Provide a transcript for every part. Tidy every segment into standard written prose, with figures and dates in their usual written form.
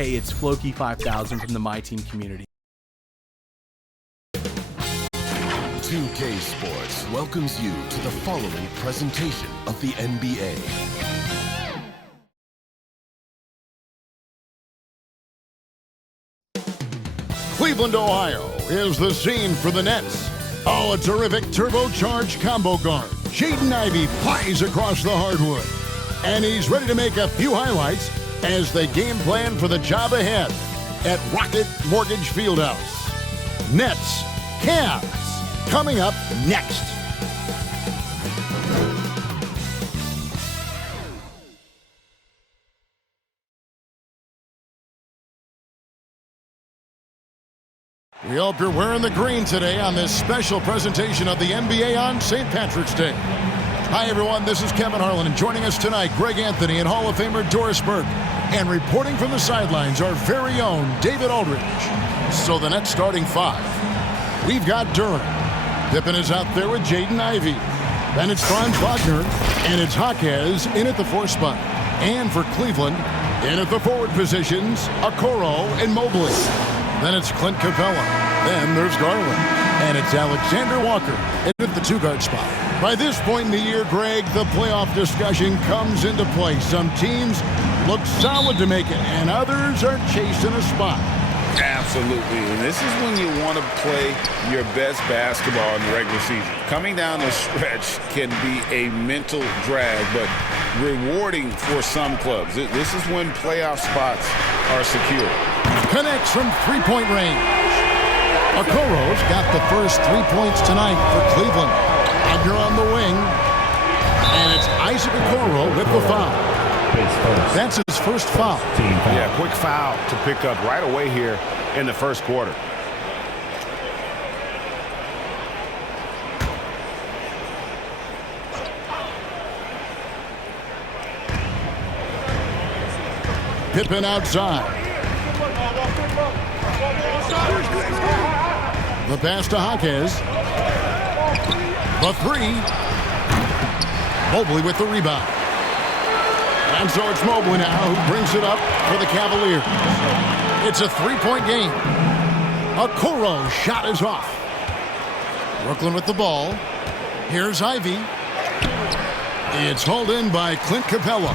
Hey, it's Floki 5000 from the My Team community. 2K Sports welcomes you to the following presentation of the NBA. Cleveland, Ohio is the scene for the Nets. Oh, a terrific turbocharged combo guard. Jaden Ivey flies across the hardwood. And he's ready to make a few highlights as they game plan for the job ahead at Rocket Mortgage Fieldhouse. Nets, Cavs, coming up next. We hope you're wearing the green today on this special presentation of the NBA on St. Patrick's Day. Hi, everyone. This is Kevin Harlan, and joining us tonight, Greg Anthony and Hall of Famer Doris Burke. And reporting from the sidelines, our very own David Aldridge. So the Nets starting five. We've got Durham. Pippen is out there with Jaden Ivey. Then it's Franz Wagner, and it's Jaquez in at the 4 spot. And for Cleveland, in at the forward positions, Okoro and Mobley. Then it's Clint Capella. Then there's Garland. And it's Alexander Walker in at the 2-guard spot. By this point in the year, Greg, the playoff discussion comes into play. Some teams look solid to make it, and others are chasing a spot. Absolutely, and this is when you want to play your best basketball in the regular season. Coming down the stretch can be a mental drag, but rewarding for some clubs. This is when playoff spots are secure. Connects from three-point range. Okoro's got the first 3 points tonight for Cleveland. Wagner on the wing. And it's Isaac Okoro with the foul. That's his first foul. Yeah, quick foul to pick up right away here in the first quarter. Pippen outside. The pass to Jaquez. The three. Mobley with the rebound. And so it's Mobley now who brings it up for the Cavaliers. It's a 3-point game. Okoro's shot is off. Brooklyn with the ball. Here's Ivey. It's hauled in by Clint Capella.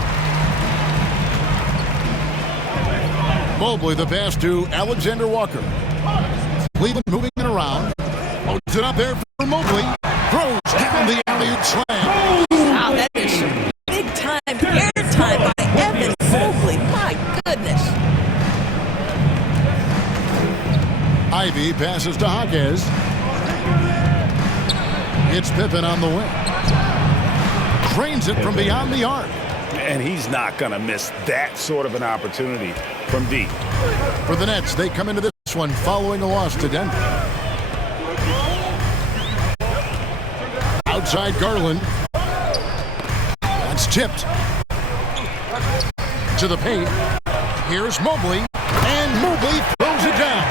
Mobley the pass to Alexander Walker. Cleveland moving it around. Loads it up there for Mobley. Throws down the alley-oop slam. Wow, that is some big-time airtime by Evan Mobley. My goodness. Ivey passes to Jaquez. It's Pippen on the wing. Trains it from beyond the arc. And he's not going to miss that sort of an opportunity from deep. For the Nets, they come into this one following a loss to Denver. Outside Garland. That's tipped. To the paint. Here's Mobley. And Mobley throws it down.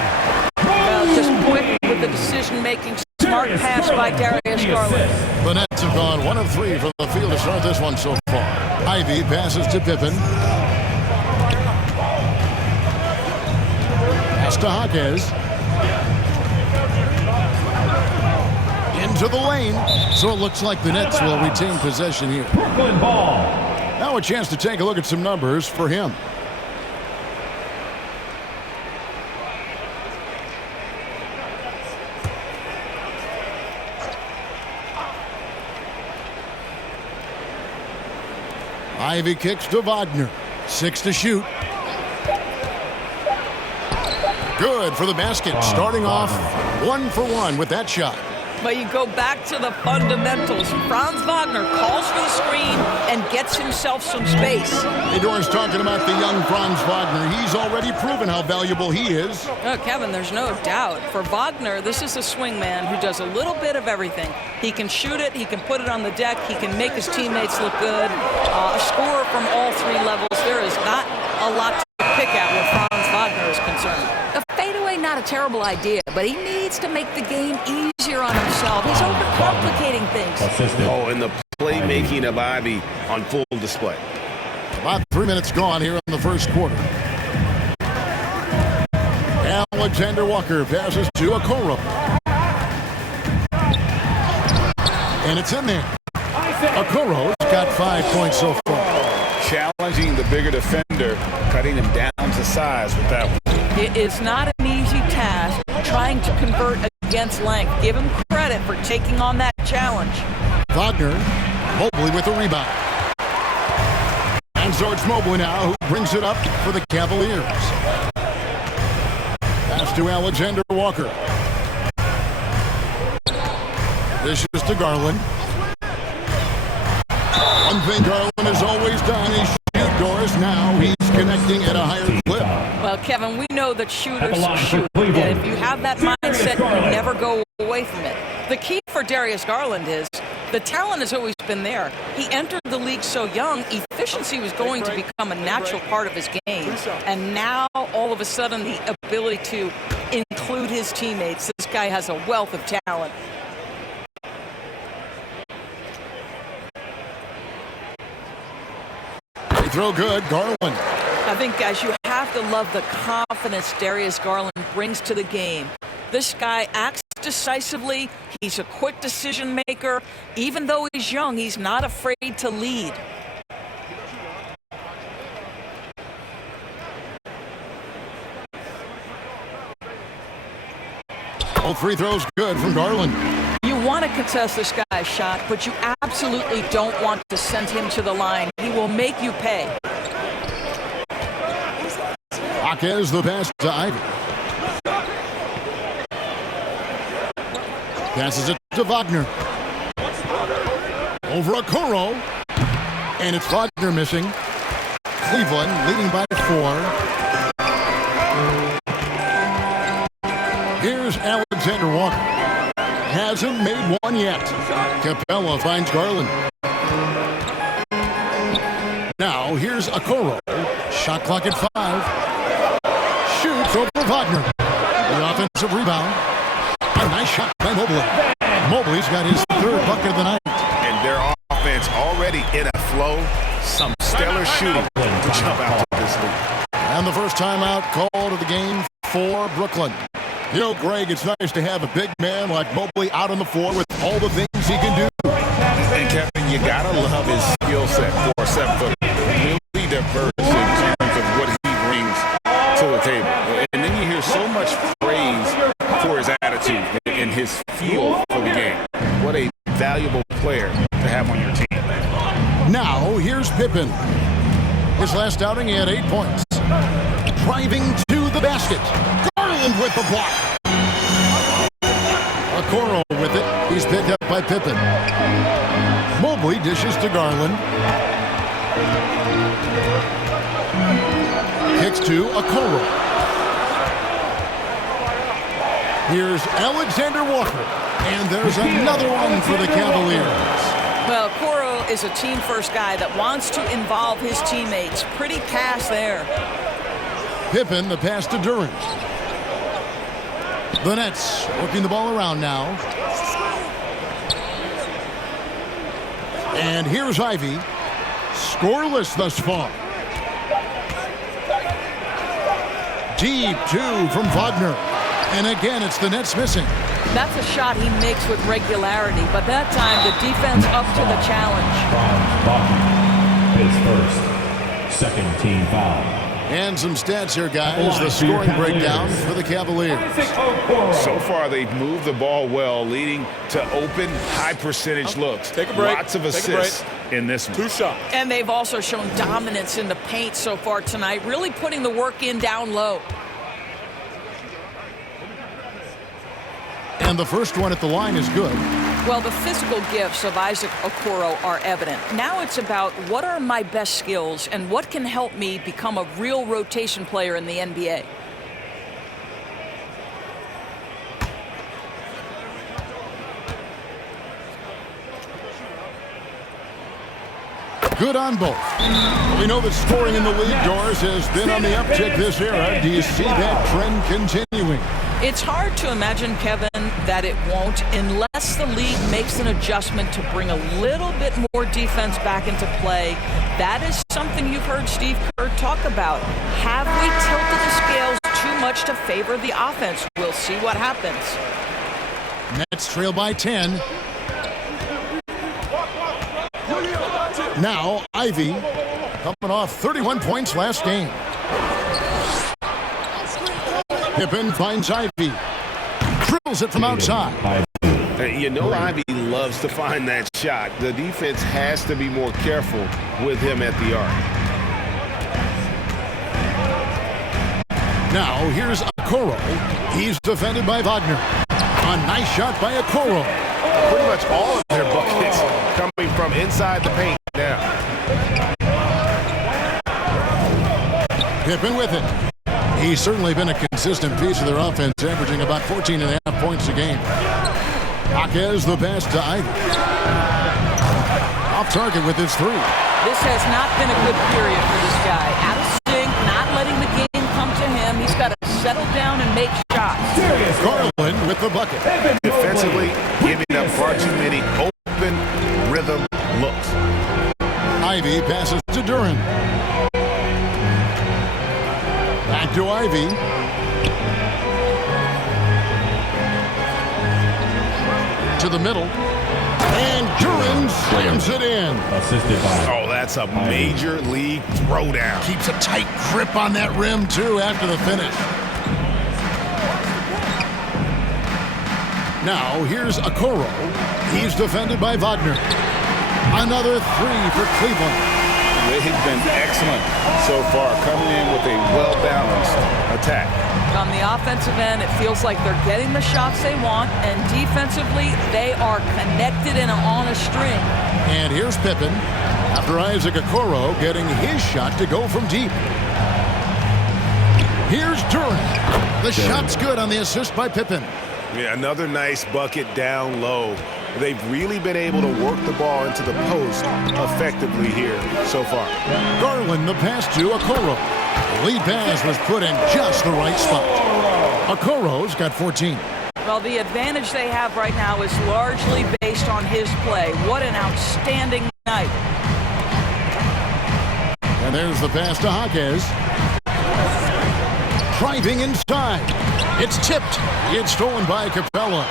Just quick with the decision-making. Smart pass by Darius Garland. The Nets have gone 1 of 3 from the field to start this one so far. Ivey passes to Pippen. Pass to Jaquez. Into the lane. So it looks like the Nets will retain possession here. Brooklyn ball. Now a chance to take a look at some numbers for him. Ivey kicks to Wagner. 6 to shoot. Good for the basket. Starting off 1 for 1 with that shot. But you go back to the fundamentals. Franz Wagner calls for the screen and gets himself some space. Hey, Doris, talking about the young Franz Wagner. He's already proven how valuable he is. Oh, Kevin, there's no doubt. For Wagner, this is a swing man who does a little bit of everything. He can shoot it. He can put it on the deck. He can make his teammates look good. A scorer from all 3 levels. There is not a lot to pick at where Franz Wagner is concerned. A fadeaway, not a terrible idea, but he needs to make the game easier on himself. He's overcomplicating things. Oh, and the playmaking of Ivey on full display. About 3 minutes gone here in the first quarter. Alexander Walker passes to Okoro. And it's in there. Okoro's got 5 points so far. Challenging the bigger defender, cutting him down to size with that one. It is not an easy task trying to convert against length. Give him credit for taking on that challenge. Wagner, Mobley with the rebound. And so it's Mobley now who brings it up for the Cavaliers. Pass to Alexander Walker. This is to Garland. One thing Garland has always done is shoot doors. Now he's connecting at a higher clip. Well, Kevin, we know that shooters shoot. And if you have that mindset, you never go away from it. The key for Darius Garland is the talent has always been there. He entered the league so young, efficiency was going to become a natural part of his game. And now, all of a sudden, the ability to include his teammates. This guy has a wealth of talent. They throw good, Garland. I think, guys, you have to love the confidence Darius Garland brings to the game. This guy acts decisively. He's a quick decision maker. Even though he's young, he's not afraid to lead. All free throws good from Garland. You want to contest this guy's shot, but you absolutely don't want to send him to the line. He will make you pay. Jaquez the pass to Ivy. Passes it to Wagner. Over Okoro. And it's Wagner missing. Cleveland leading by 4. Here's Alexander Walker. Hasn't made one yet. Capella finds Garland. Now here's Okoro. Shot clock at 5. Shoots over Wagner. The offensive rebound. A nice shot by Mobley. Mobley's got his 3rd bucket of the night. And their offense already in a flow. Some stellar shooting to jump out to this league. And the first timeout called of the game for Brooklyn. You know, Greg, it's nice to have a big man like Mobley out on the floor with all the things he can do. And Kevin, you gotta love his skill set for a 7-footer. Really diverse in terms of what he brings to the table. And then you hear so much praise for his attitude and his feel for the game. What a valuable player to have on your team. Now, here's Pippen. His last outing, he had 8 points. Driving to the basket. Garland with the block. Okoro with it. He's picked up by Pippen. Mobley dishes to Garland. Kicks to Okoro. Here's Alexander Walker. And there's another one for the Cavaliers. Well, Okoro is a team-first guy that wants to involve his teammates. Pretty pass there. Pippen, the pass to Durant. The Nets working the ball around now. And here's Ivy. Scoreless thus far. Deep 2 from Wagner. And again, it's the Nets missing. That's a shot he makes with regularity, but that time the defense up to the challenge. His first, second team foul. And some stats here, guys. The scoring breakdown for the Cavaliers. So far, they've moved the ball well, leading to open, high-percentage looks. Take a break. Lots of assists in this one. 2 shots. And they've also shown dominance in the paint so far tonight, really putting the work in down low. And the first one at the line is good. Well, the physical gifts of Isaac Okoro are evident. Now it's about what are my best skills and what can help me become a real rotation player in the NBA. Good on both. We know that scoring in the league, Doris, has been on the uptick this era. Do you see that trend continuing? It's hard to imagine, Kevin, that it won't unless the league makes an adjustment to bring a little bit more defense back into play. That is something you've heard Steve Kerr talk about. Have we tilted the scales too much to favor the offense. We'll see what happens. Nets trail by 10. Now, Ivy coming off 31 points last game. Pippen finds Ivy. Drills it from outside. You know Ivy loves to find that shot. The defense has to be more careful with him at the arc. Now, here's Okoro. He's defended by Wagner. A nice shot by Okoro. Pretty much all of their buckets coming from inside the paint now. Pippen with it. He's certainly been a consistent piece of their offense, averaging about 14.5 points a game. Jaquez the pass to Ivy. Off target with his three. This has not been a good period for this guy. Out of sync, not letting the game come to him. He's got to settle down and make shots. Garland with the bucket. Defensively, giving up far too many open rhythm looks. Ivy passes to Duran. Back to Ivy. To the middle. And Duran slams it in. Assisted by. Oh, that's a major league throwdown. Keeps a tight grip on that rim, too, after the finish. Now, here's Okoro. He's defended by Wagner. Another three for Cleveland. They've been excellent so far, coming in with a well-balanced attack. On the offensive end, it feels like they're getting the shots they want, and defensively, they are connected and on a string. And here's Pippen after Isaac Okoro getting his shot to go from deep. Here's Duran. The shot's good on the assist by Pippen. Yeah, another nice bucket down low. They've really been able to work the ball into the post effectively here so far. Garland the pass to Okoro. The lead pass was put in just the right spot. Okoro's got 14. Well, the advantage they have right now is largely based on his play. What an outstanding night. And there's the pass to Jaquez. Driving inside. It's tipped. It's stolen by Capella.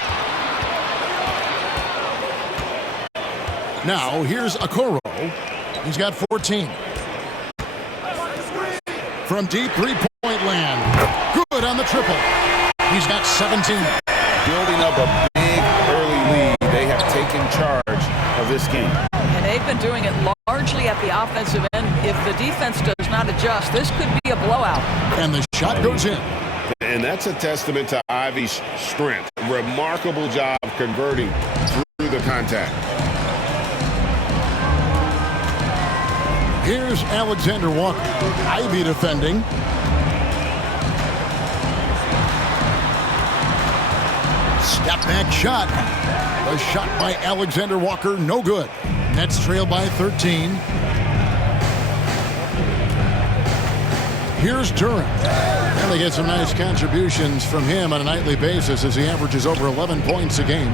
Now, here's Okoro. He's got 14. From deep three-point land. Good on the triple. He's got 17. Building up a big early lead. They have taken charge of this game. And they've been doing it largely at the offensive end. If the defense does not adjust, this could be a blowout. And the shot goes in. And that's a testament to Ivy's strength. Remarkable job converting through the contact. Here's Alexander Walker. Ivy defending. Step back shot. A shot by Alexander Walker, no good. Nets trail by 13. Here's Duran. And they get some nice contributions from him on a nightly basis as he averages over 11 points a game.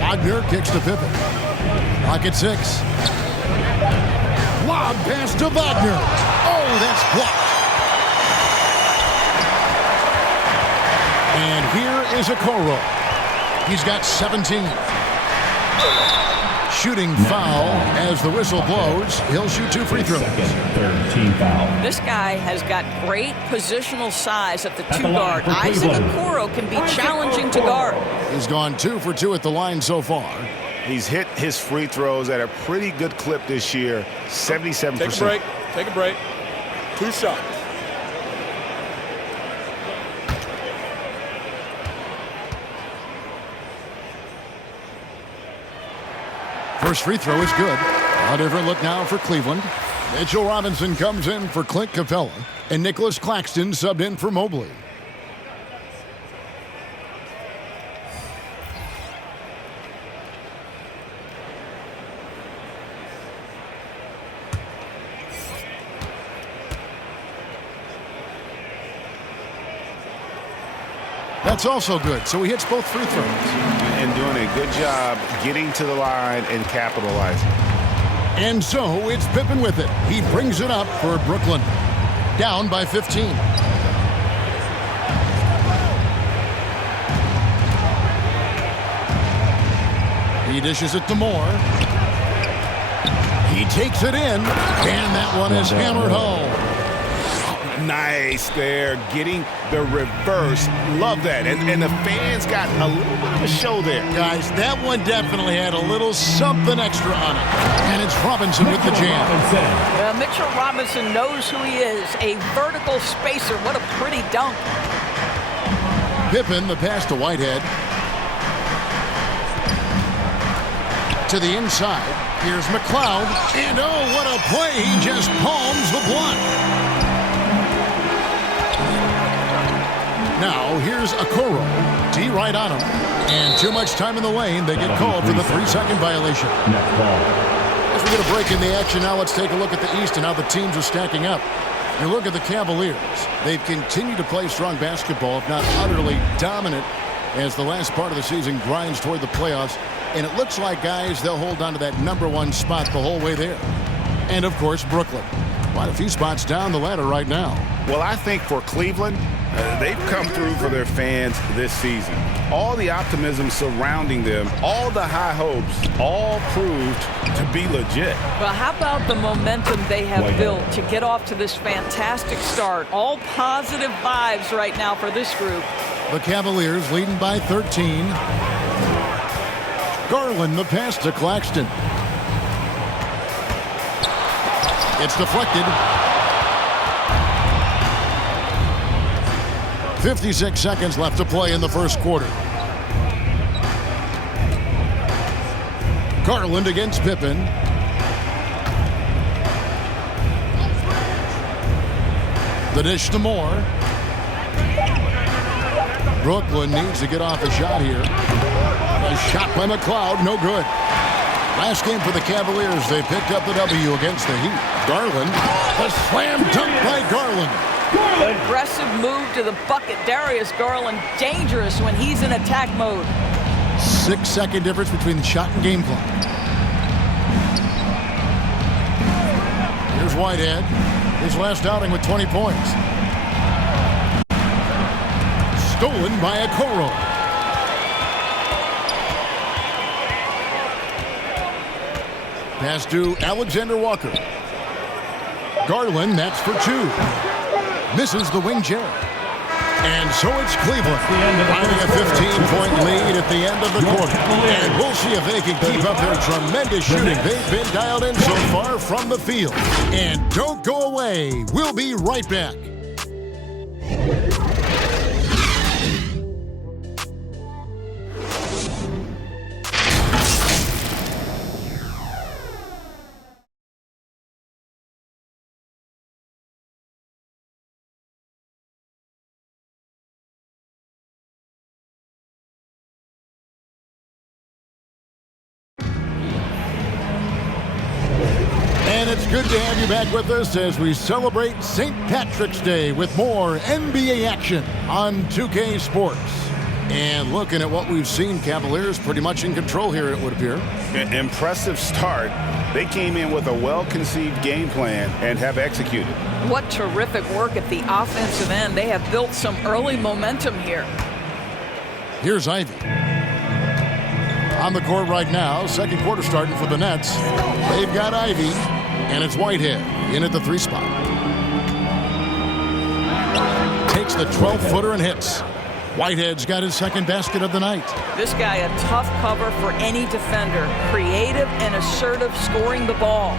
Wagner kicks to Pippen. Rocket 6. Lob pass to Wagner. Oh, that's blocked. And here is Okoro. He's got 17. Shooting foul as the whistle blows. He'll shoot 2 free throws. Third team foul. This guy has got great positional size at the 2 guard. Isaac Okoro can be challenging to guard. He's gone 2 for 2 at the line so far. He's hit his free throws at a pretty good clip this year, 77%. Take a break. Take a break. 2 shots. First free throw is good. A different look now for Cleveland. Mitchell Robinson comes in for Clint Capella, and Nicholas Claxton subbed in for Mobley. That's also good, so he hits both free throws. And doing a good job getting to the line and capitalizing. And so it's Pippen with it. He brings it up for Brooklyn. Down by 15. He dishes it to Moore. He takes it in, and that one is hammered home. Nice there, getting the reverse. Love that. And the fans got a little bit of a show there. Guys, that one definitely had a little something extra on it. And it's Robinson with the jam. Mitchell Robinson knows who he is, a vertical spacer. What a pretty dunk. Pippen, the pass to Whitehead. To the inside. Here's McLeod. And oh, what a play. He just palms the block. Now, here's Okoro. D right on him. And too much time in the lane. They get called for the 3-second violation. Next ball. As we get a break in the action, now let's take a look at the East and how the teams are stacking up. You look at the Cavaliers. They've continued to play strong basketball, if not utterly dominant, as the last part of the season grinds toward the playoffs. And it looks like, guys, they'll hold on to that #1 spot the whole way there. And, of course, Brooklyn. Quite a few spots down the ladder right now. Well, I think for Cleveland, they've come through for their fans this season. All the optimism surrounding them, all the high hopes, all proved to be legit. Well, how about the momentum they have built to get off to this fantastic start? All positive vibes right now for this group. The Cavaliers leading by 13. Garland, the pass to Claxton. It's deflected. 56 seconds left to play in the first quarter. Garland against Pippen. The dish to Moore. Brooklyn needs to get off a shot here. A shot by McLeod, no good. Last game for the Cavaliers, they picked up the W against the Heat. Garland, the slam dunk by Garland. Aggressive move to the bucket. Darius Garland, dangerous when he's in attack mode. 6-second difference between the shot and game clock. Here's Whitehead. His last outing with 20 points. Stolen by Okoro. Pass to Alexander Walker. Garland, that's for 2. Misses the wing chair. And so it's Cleveland finding a 15-point lead at the end of the quarter. And we'll see if they can keep up their tremendous shooting. They've been dialed in so far from the field. And don't go away. We'll be right back. And it's good to have you back with us as we celebrate St. Patrick's Day with more NBA action on 2K Sports. And looking at what we've seen, Cavaliers pretty much in control here, it would appear. Impressive start. They came in with a well-conceived game plan and have executed. What terrific work at the offensive end. They have built some early momentum here. Here's Ivy. On the court right now, second quarter starting for the Nets. They've got Ivy, and it's Whitehead in at the 3 spot. Takes the 12-footer and hits. Whitehead's got his second basket of the night. This guy a tough cover for any defender. Creative and assertive scoring the ball.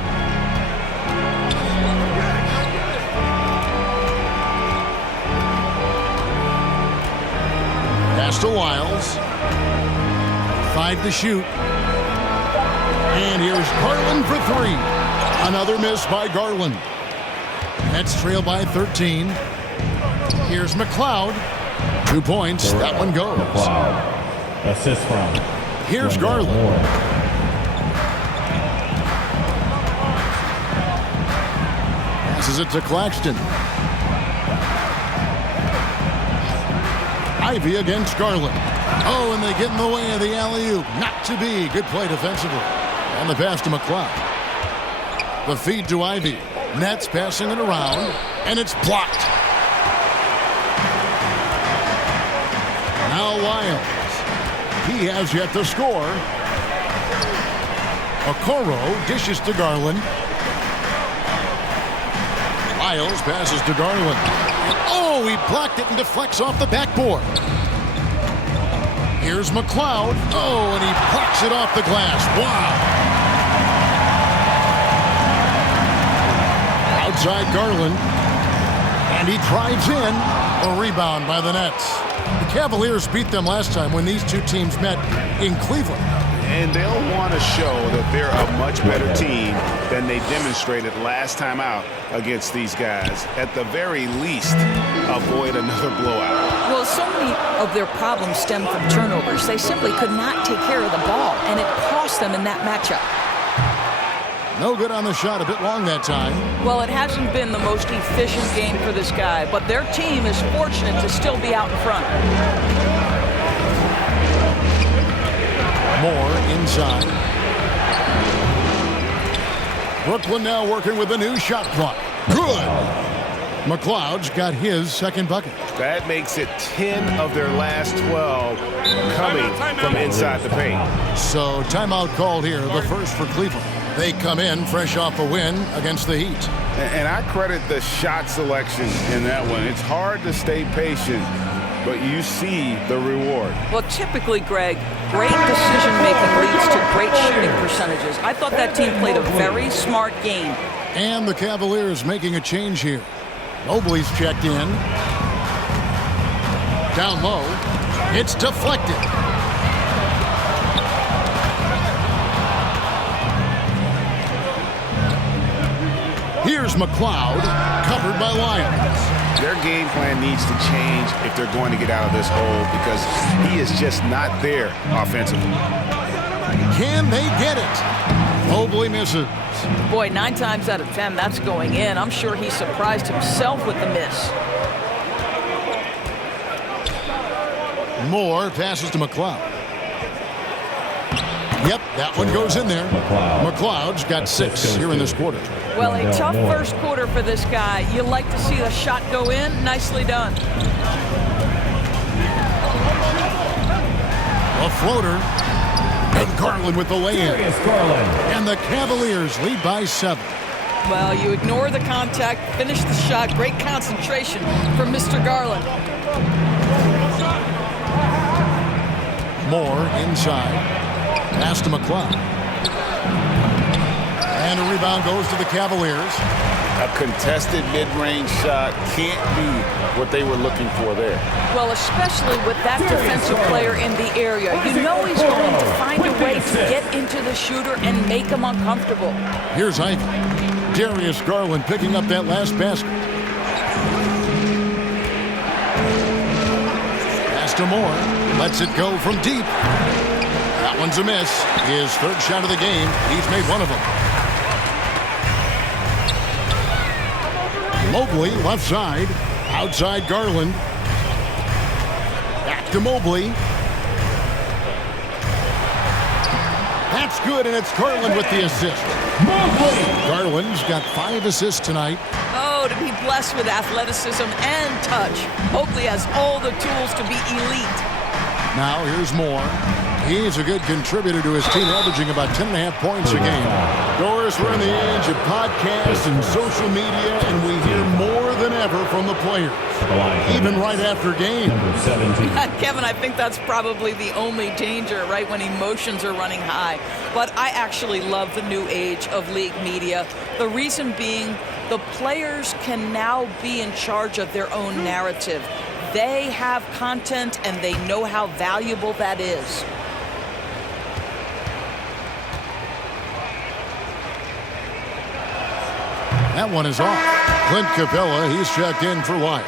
Pass to Wiles. 5 to shoot. And here's Garland for 3. Another miss by Garland. Nets trail by 13. Here's McLeod. 2 points. That one goes. McLeod. Assist from. Here's Garland. Passes it to Claxton. Ivy against Garland. Oh, and they get in the way of the alley-oop. Not to be. Good play defensively. And the pass to McLeod. The feed to Ivy. Nets passing it around, and it's blocked. Now Wiles. He has yet to score. Okoro dishes to Garland. Lyles passes to Garland. Oh, he blocked it and deflects off the backboard. Here's McLeod. Oh, and he blocks it off the glass. Wow. Outside Garland. And he drives in. A rebound by the Nets. The Cavaliers beat them last time when these two teams met in Cleveland. And they'll want to show that they're a much better team than they demonstrated last time out against these guys. At the very least, avoid another blowout. Well, so many of their problems stem from turnovers. They simply could not take care of the ball, and it cost them in that matchup. No good on the shot, a bit long that time. Well, it hasn't been the most efficient game for this guy, but their team is fortunate to still be out in front. Moore inside. Brooklyn now working with a new shot clock. Good. McLeod's got his second bucket. That makes it 10 of their last 12 coming from inside the paint. So timeout called here, the first for Cleveland. They come in fresh off a win against the Heat. And I credit the shot selection in that one. It's hard to stay patient, but you see the reward. Well, typically, Greg, great decision-making leads to great shooting percentages. I thought that team played a very smart game. And the Cavaliers making a change here. Mobley's checked in. Down low. It's deflected. Here's McLeod, covered by Lyons. Their game plan needs to change if they're going to get out of this hole because he is just not there offensively. Can they get it? Mobley misses. Boy, 9 times out of 10, that's going in. I'm sure he surprised himself with the miss. Moore passes to McLeod. Yep, that one goes in there. McLeod's got 6 here in this quarter. Well, a tough first quarter for this guy. You like to see the shot go in. Nicely done. A floater. And Garland with the lay-in. And the Cavaliers lead by 7. Well, you ignore the contact, finish the shot. Great concentration from Mr. Garland. Moore inside. Pass to McLeod. And a rebound goes to the Cavaliers. A contested mid-range shot can't be what they were looking for there. Well, especially with that defensive player in the area. You know he's going to find a way to get into the shooter and make him uncomfortable. Here's Ivy. Darius Garland picking up that last basket. Pass to Moore. Lets it go from deep. That one's a miss. His third shot of the game. He's made one of them. Mobley, left side. Outside Garland. Back to Mobley. That's good, and it's Garland with the assist. Mobley! Garland's got 5 assists tonight. Oh, to be blessed with athleticism and touch. Mobley has all the tools to be elite. Now here's Moore. He's a good contributor to his team, averaging about 10.5 points a game. Doris, we're in the age of podcasts and social media, and we hear more than ever from the players, even right after games. Kevin, I think that's probably the only danger, right, when emotions are running high. But I actually love the new age of league media. The reason being, the players can now be in charge of their own narrative. They have content, and they know how valuable that is. That one is off. Clint Capella, he's checked in for life.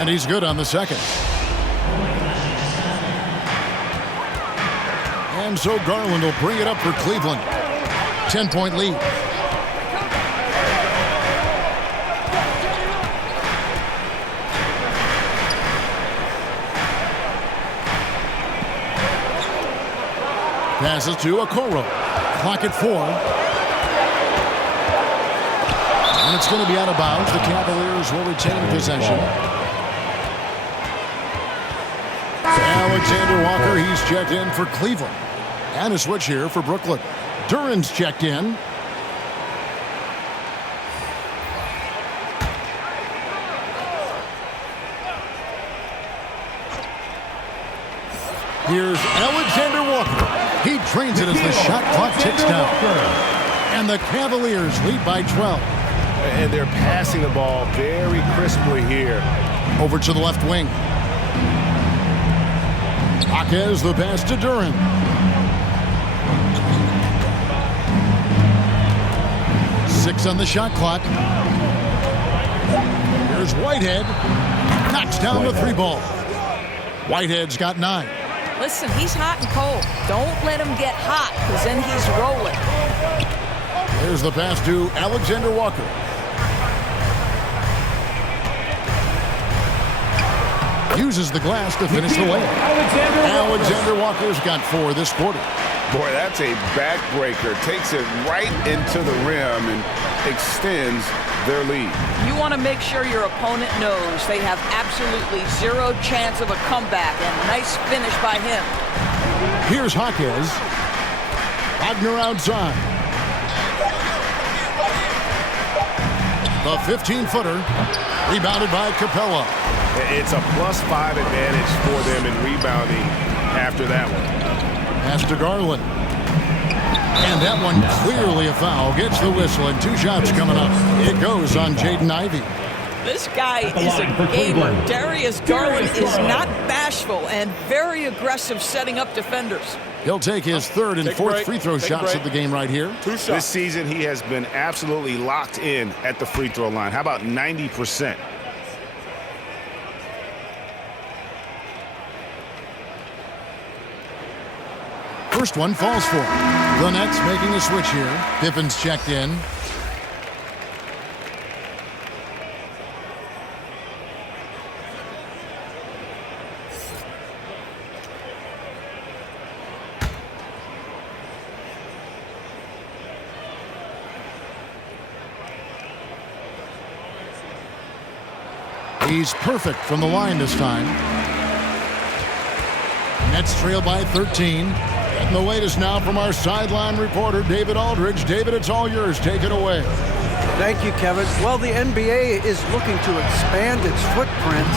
And he's good on the second. And so Garland will bring it up for Cleveland. 10-point lead. Passes to Okoro. Clock at 4. And it's going to be out of bounds. The Cavaliers will retain possession. Alexander Walker, he's checked in for Cleveland. And a switch here for Brooklyn. Duran's checked in. Here's Alexander Walker. He trains it as the shot clock ticks down. And the Cavaliers lead by 12. And they're passing the ball very crisply here. Over to the left wing. Jaquez the pass to Duran. Six on the shot clock. Here's Whitehead. Knocks down the 3 ball. Whitehead's got 9. Listen, he's hot and cold. Don't let him get hot, because then he's rolling. There's the pass to Alexander Walker. Uses the glass to finish the layup. Alexander Walker's got 4 this quarter. Boy, that's a backbreaker. Takes it right into the rim and extends their lead. You want to make sure your opponent knows they have absolutely 0 chance of a comeback, and nice finish by him. Here's Jaquez. Wagner outside. The 15-footer rebounded by Capella. It's a +5 advantage for them in rebounding after that one. Pass to Garland. And that one clearly a foul. Gets the whistle, and 2 shots coming up. It goes on Jaden Ivey. This guy is a gamer. Darius Garland is not bashful and very aggressive setting up defenders. He'll take his 3rd and 4th free throw shots of the game right here. 2 shots. This season, he has been absolutely locked in at the free throw line. How about 90%? First one falls for him. The Nets making a switch here. Pippen's checked in. He's perfect from the line this time. Nets trail by 13. And the latest now from our sideline reporter, David Aldridge. David, it's all yours. Take it away. Thank you, Kevin. Well, the NBA is looking to expand its footprint,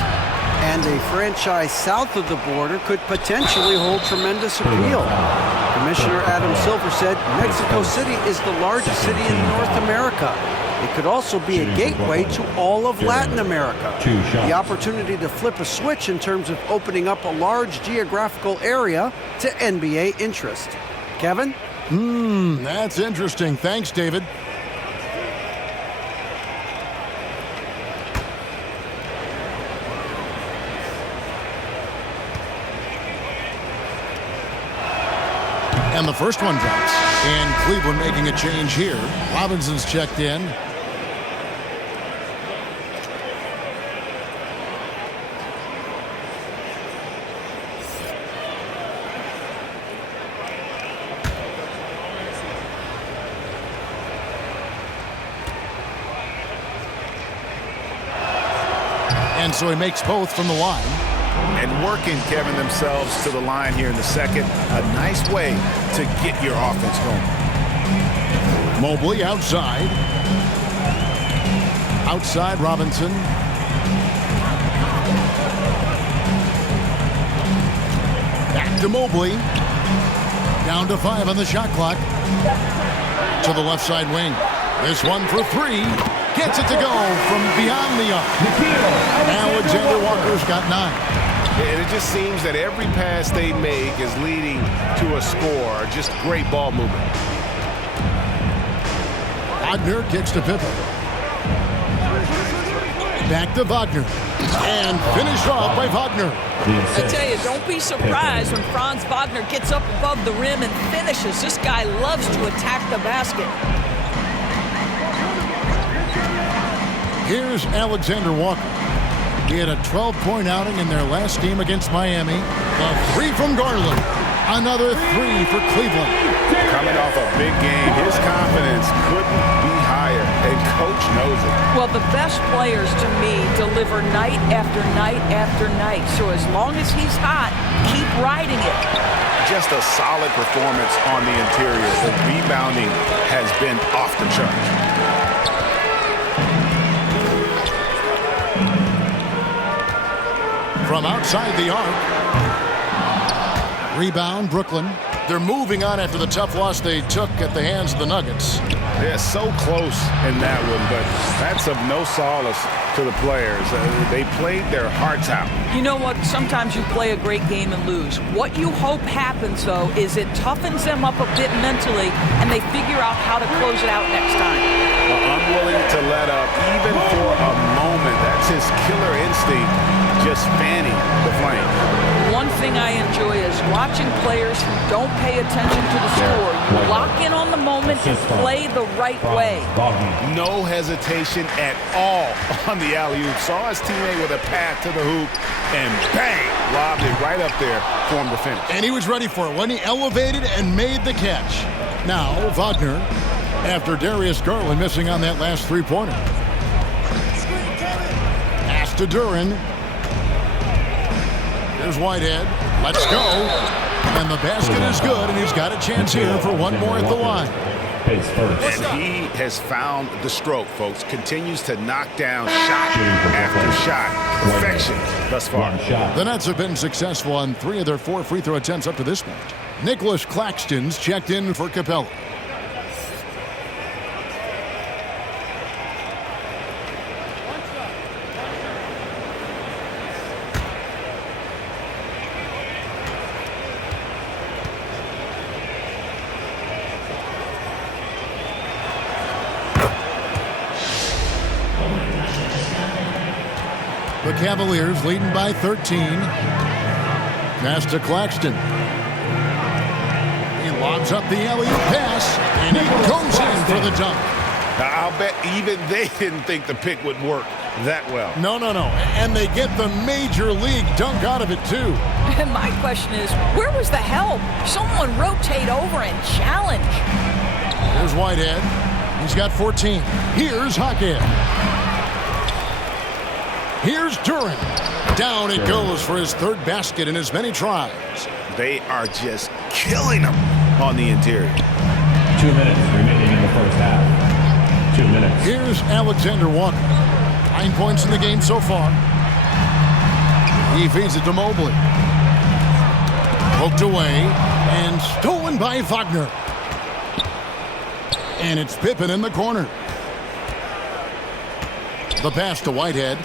and a franchise south of the border could potentially hold tremendous appeal. Commissioner Adam Silver said Mexico City is the largest city in North America. It could also be a gateway to all of Latin America. The opportunity to flip a switch in terms of opening up a large geographical area to NBA interest. Kevin? That's interesting. Thanks, David. And the first one drops. And Cleveland making a change here. Robinson's checked in. And so he makes both from the line. And working, Kevin, themselves to the line here in the second. A nice way to get your offense going. Mobley outside. Outside Robinson. Back to Mobley. Down to 5 on the shot clock. To the left side wing. This one for 3. Gets it to go from beyond the arc. Alexander Walker's got 9. And it just seems that every pass they make is leading to a score. Just great ball movement. Wagner kicks to Pippen. Back to Wagner. And finished off by Wagner. I tell you, don't be surprised when Franz Wagner gets up above the rim and finishes. This guy loves to attack the basket. Here's Alexander Walker. He had a 12-point outing in their last game against Miami. The 3 from Garland. Another three for Cleveland. Coming off a big game, his confidence couldn't be higher, and Coach knows it. Well, the best players, to me, deliver night after night after night. So as long as he's hot, keep riding it. Just a solid performance on the interior. The rebounding has been off the charts. From outside the arc. Rebound, Brooklyn. They're moving on after the tough loss they took at the hands of the Nuggets. They're so close in that one, but that's of no solace to the players. They played their hearts out. You know what? Sometimes you play a great game and lose. What you hope happens, though, is it toughens them up a bit mentally, and they figure out how to close it out next time. Well, unwilling to let up, even for a moment. That's his killer instinct, just fanning the flame. One thing I enjoy is watching players who don't pay attention to the score. You lock in on the moment and play the right way. No hesitation at all on the alley-oop. Saw his teammate with a path to the hoop, and bang, lobbed it right up there for him to finish. And he was ready for it when he elevated and made the catch. Now, Wagner, after Darius Garland missing on that last three-pointer. Pass to Duran. Here's Whitehead. Let's go. And the basket is good, and he's got a chance here for one more at the line. And he has found the stroke, folks. Continues to knock down shot after shot. Perfection thus far. The Nets have been successful on 3 of their 4 free throw attempts up to this point. Nicholas Claxton's checked in for Capella. The Cavaliers leading by 13. Pass to Claxton. He lobs up the alley-oop pass, and he goes in for the dunk. I'll bet even they didn't think the pick would work that well. No. And they get the major league dunk out of it, too. And my question is, where was the help? Someone rotate over and challenge. Here's Whitehead. He's got 14. Here's Hockhead. Here's Duran. Down it goes for his third basket in as many tries. They are just killing him on the interior. 2 minutes remaining in the first half. 2 minutes. Here's Alexander Walker. 9 points in the game so far. He feeds it to Mobley. Poked away and stolen by Wagner. And it's Pippen in the corner. The pass to Whitehead.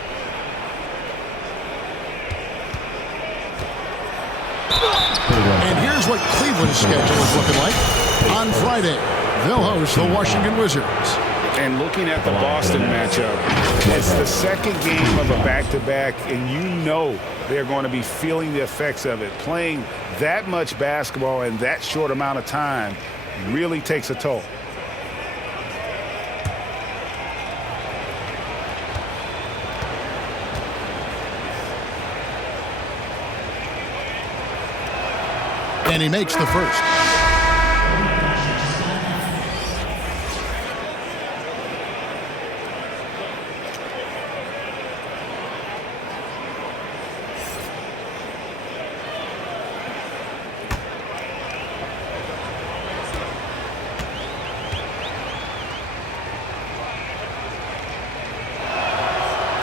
And here's what Cleveland's schedule is looking like. On Friday, they'll host the Washington Wizards. And looking at the Boston matchup, it's the second game of a back-to-back, and you know they're going to be feeling the effects of it. Playing that much basketball in that short amount of time really takes a toll. And he makes the first.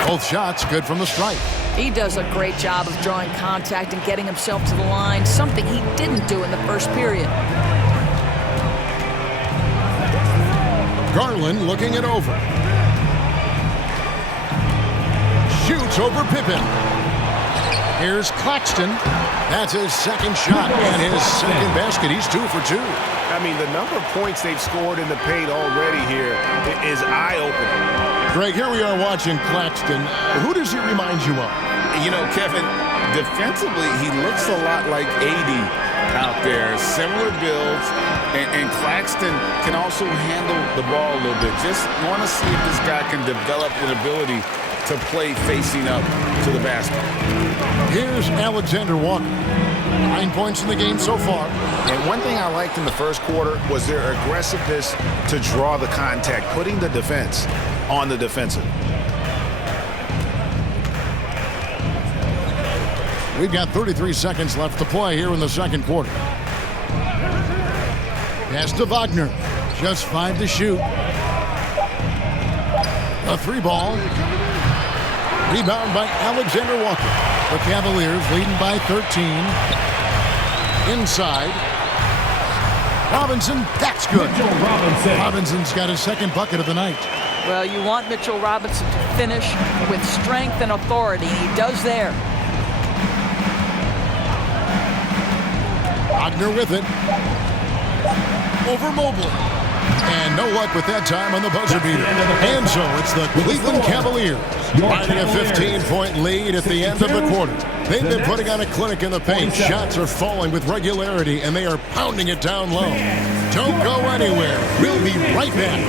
Both shots good from the stripe. He does a great job of drawing contact and getting himself to the line, something he didn't do in the first period. Garland looking it over. Shoots over Pippen. Here's Claxton. That's his second shot and his second basket. He's 2 for 2. I mean, the number of points they've scored in the paint already here is eye-opening. Greg, here we are watching Claxton. Who does he remind you of? You know, Kevin, defensively, he looks a lot like AD out there. Similar builds, and Claxton can also handle the ball a little bit. Just want to see if this guy can develop an ability to play facing up to the basket. Here's Alexander Walker. 9 points in the game so far. And one thing I liked in the first quarter was their aggressiveness to draw the contact, putting the defense on the defensive. We've got 33 seconds left to play here in the second quarter. Pass to Wagner. Just 5 to shoot. A 3-ball. Rebound by Alexander Walker. The Cavaliers leading by 13. Inside. Robinson, that's good. Robinson's got his second bucket of the night. Well, you want Mitchell Robinson to finish with strength and authority. He does there. Wagner with it. Over Mobley. And no luck with that time on the buzzer beater. And so it's the Cleveland Cavaliers riding a 15-point lead at the end of the quarter. They've been putting on a clinic in the paint. Shots are falling with regularity, and they are pounding it down low. Don't go anywhere. We'll be right back.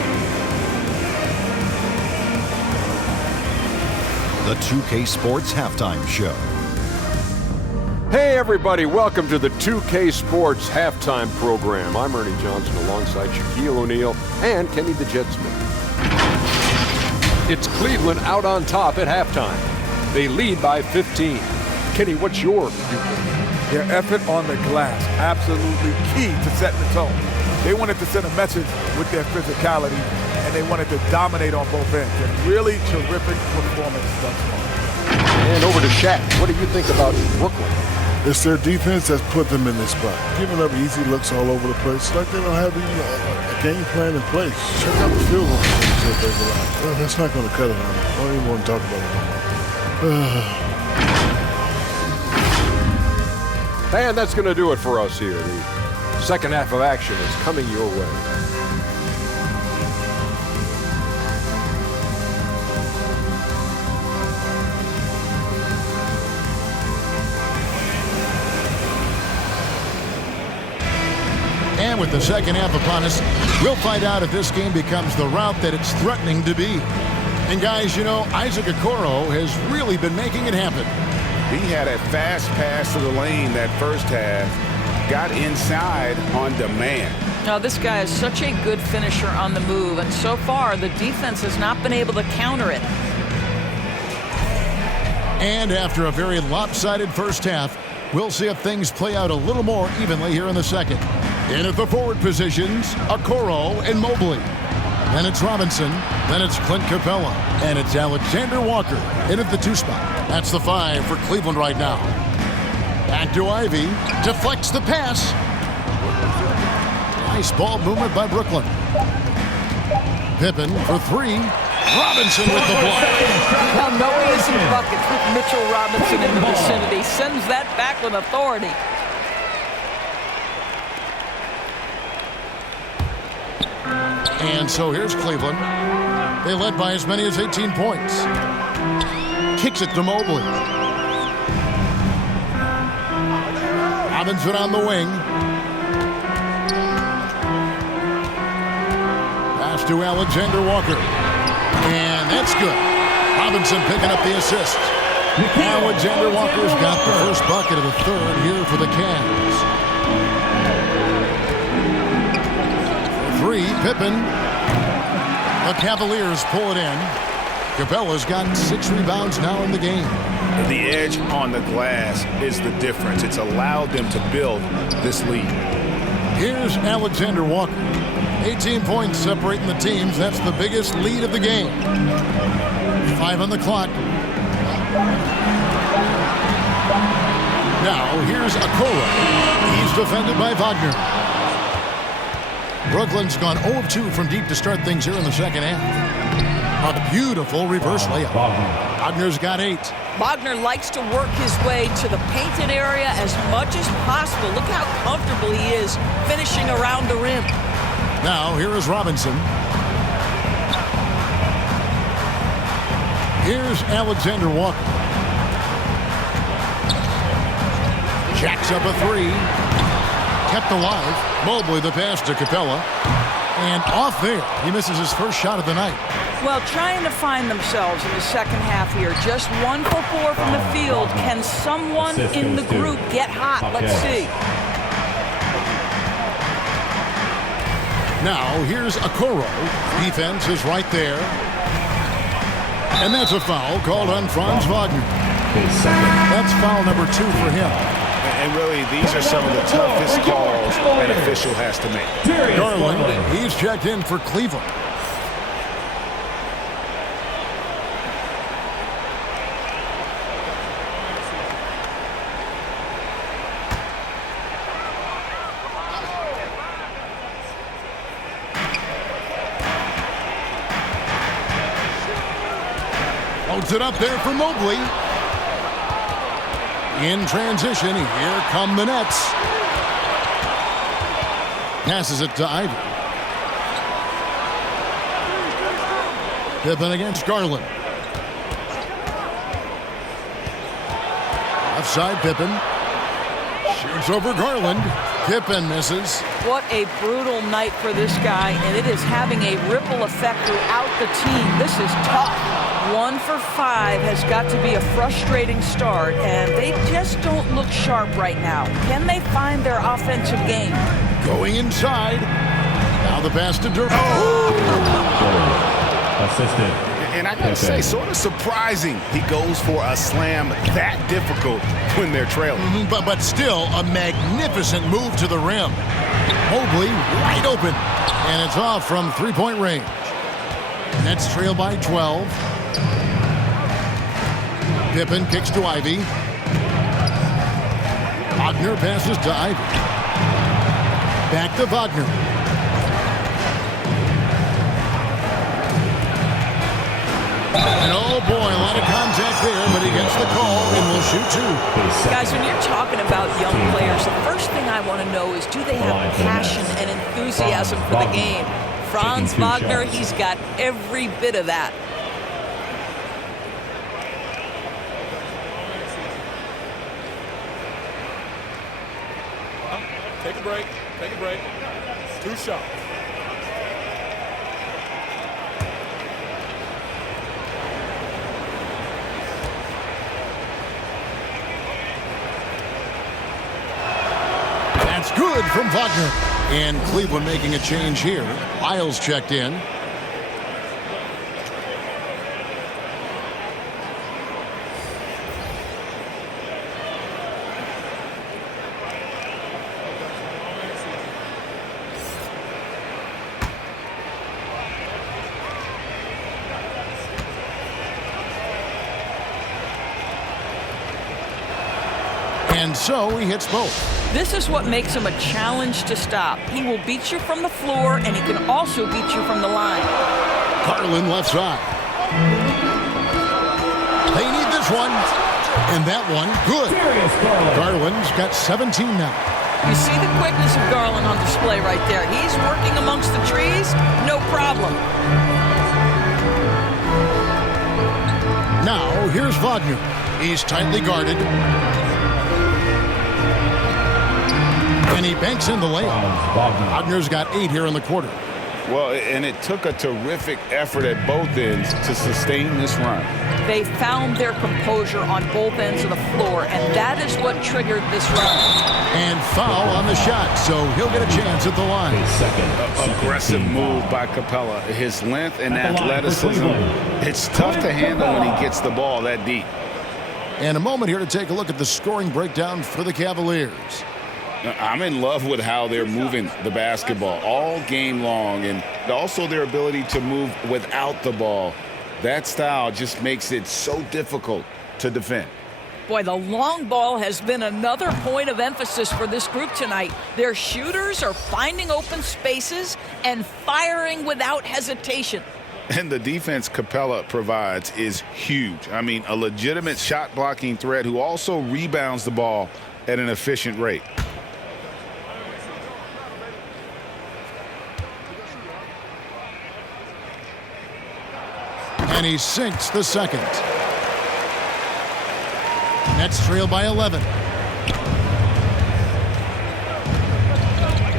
The 2K Sports Halftime Show. Hey everybody, welcome to the 2K Sports Halftime Program. I'm Ernie Johnson alongside Shaquille O'Neal and Kenny the Jet Smith. It's Cleveland out on top at halftime. They lead by 15. Kenny, what's your viewpoint? Their effort on the glass, absolutely key to setting the tone. They wanted to send a message with their physicality, and they wanted to dominate on both ends. A really terrific performance thus far. And over to Shaq. What do you think about Brooklyn? It's their defense that's put them in this spot. Giving up easy looks all over the place. It's like they don't have even a game plan in place. Check out the field goal percentage. Well, that's not going to cut it on them. I don't even want to talk about it anymore. And that's going to do it for us here. The second half of action is coming your way. And with the second half upon us, we'll find out if this game becomes the route that it's threatening to be. And guys, you know, Isaac Okoro has really been making it happen. He had a fast pass to the lane that first half, got inside on demand. Now, this guy is such a good finisher on the move, and so far the defense has not been able to counter it. And after a very lopsided first half, we'll see if things play out a little more evenly here in the second. In at the forward positions, Okoro and Mobley. Then it's Robinson. Then it's Clint Capella. And it's Alexander Walker in at the 2 spot. That's the 5 for Cleveland right now. Back to Ivy. Deflects the pass. Nice ball movement by Brooklyn. Pippen for 3. Robinson with the block. Well, no easy buckets with Mitchell Robinson in the vicinity. Sends that back with authority. And so here's Cleveland. They led by as many as 18 points. Kicks it to Mobley. Robinson on the wing. Pass to Alexander Walker. And that's good. Robinson picking up the assist. Alexander Walker's got the first bucket of the third here for the Cavs. 3, Pippen. The Cavaliers pull it in. Capella's got 6 rebounds now in the game. The edge on the glass is the difference. It's allowed them to build this lead. Here's Alexander Walker. 18 points separating the teams. That's the biggest lead of the game. 5 on the clock. Now here's Okoro. He's defended by Wagner. Brooklyn's gone 0 of 2 from deep to start things here in the second half. A beautiful reverse layup. Wagner's got 8. Wagner likes to work his way to the painted area as much as possible. Look how comfortable he is finishing around the rim. Now here is Robinson. Here's Alexander Walker. Jacks up a 3. Kept alive. Mobley the pass to Capella. And off there. He misses his first shot of the night. Well, trying to find themselves in the second half here. Just 1 for 4 from the field. Can someone in the group get hot? Let's see. Now, here's Okoro. Defense is right there. And that's a foul called on Franz Wagner. That's foul number 2 for him. And really, these are some of the toughest calls an official has to make. Garland, he's checked in for Cleveland. Loads it up there for Mobley. In transition, here come the Nets. Passes it to Ivy. Pippen against Garland. Offside Pippen. Shoots over Garland. Pippen misses. What a brutal night for this guy, and it is having a ripple effect throughout the team. This is tough. 1 for 5 has got to be a frustrating start, and they just don't look sharp right now. Can they find their offensive game? Going inside. Now the pass to Durant. Assisted. And I gotta say, sort of surprising he goes for a slam that difficult when they're trailing. But still a magnificent move to the rim. Mobley wide open. And it's off from three-point range. Nets trail by 12. Pippen kicks to Ivy. Wagner passes to Ivy. Back to Wagner. And oh boy, a lot of contact there, but he gets the call and will shoot 2. Guys, when you're talking about young players, the first thing I want to know is, do they have passion and enthusiasm for the game? Franz Wagner, he's got every bit of that. Take a break. Take a break. 2 shots. That's good from Wagner. And Cleveland making a change here. Lyles checked in. And so he hits both. This is what makes him a challenge to stop. He will beat you from the floor, and he can also beat you from the line. Garland left side. They need this one. And that one, good. Garland's got 17 now. You see the quickness of Garland on display right there. He's working amongst the trees, no problem. Now, here's Wagner. He's tightly guarded. And he banks in the layup. Wagner's got 8 here in the quarter. Well, and it took a terrific effort at both ends to sustain this run. They found their composure on both ends of the floor, and that is what triggered this run. And foul on the shot, so he'll get a chance at the line. Aggressive move by Capella. His length and athleticism, it's tough to handle when he gets the ball that deep. And a moment here to take a look at the scoring breakdown for the Cavaliers. I'm in love with how they're moving the basketball all game long, and also their ability to move without the ball. That style just makes it so difficult to defend. Boy, the long ball has been another point of emphasis for this group tonight. Their shooters are finding open spaces and firing without hesitation. And the defense Capella provides is huge. I mean, a legitimate shot blocking threat who also rebounds the ball at an efficient rate. And he sinks the second. Nets trail by 11.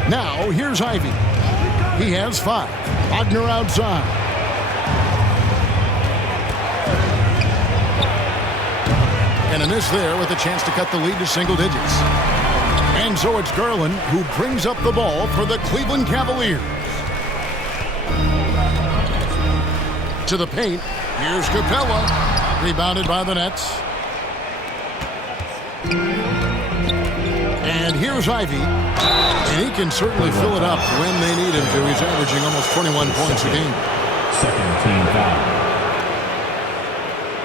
Now, here's Ivy. He has 5. Wagner outside. a miss there with a chance to cut the lead to single digits. And so it's Garland who brings up the ball for the Cleveland Cavaliers. To the paint. Here's Capella. Rebounded by the Nets. And here's Ivy. And he can certainly fill it up when they need him to. He's averaging almost 21 points a game. Second team foul.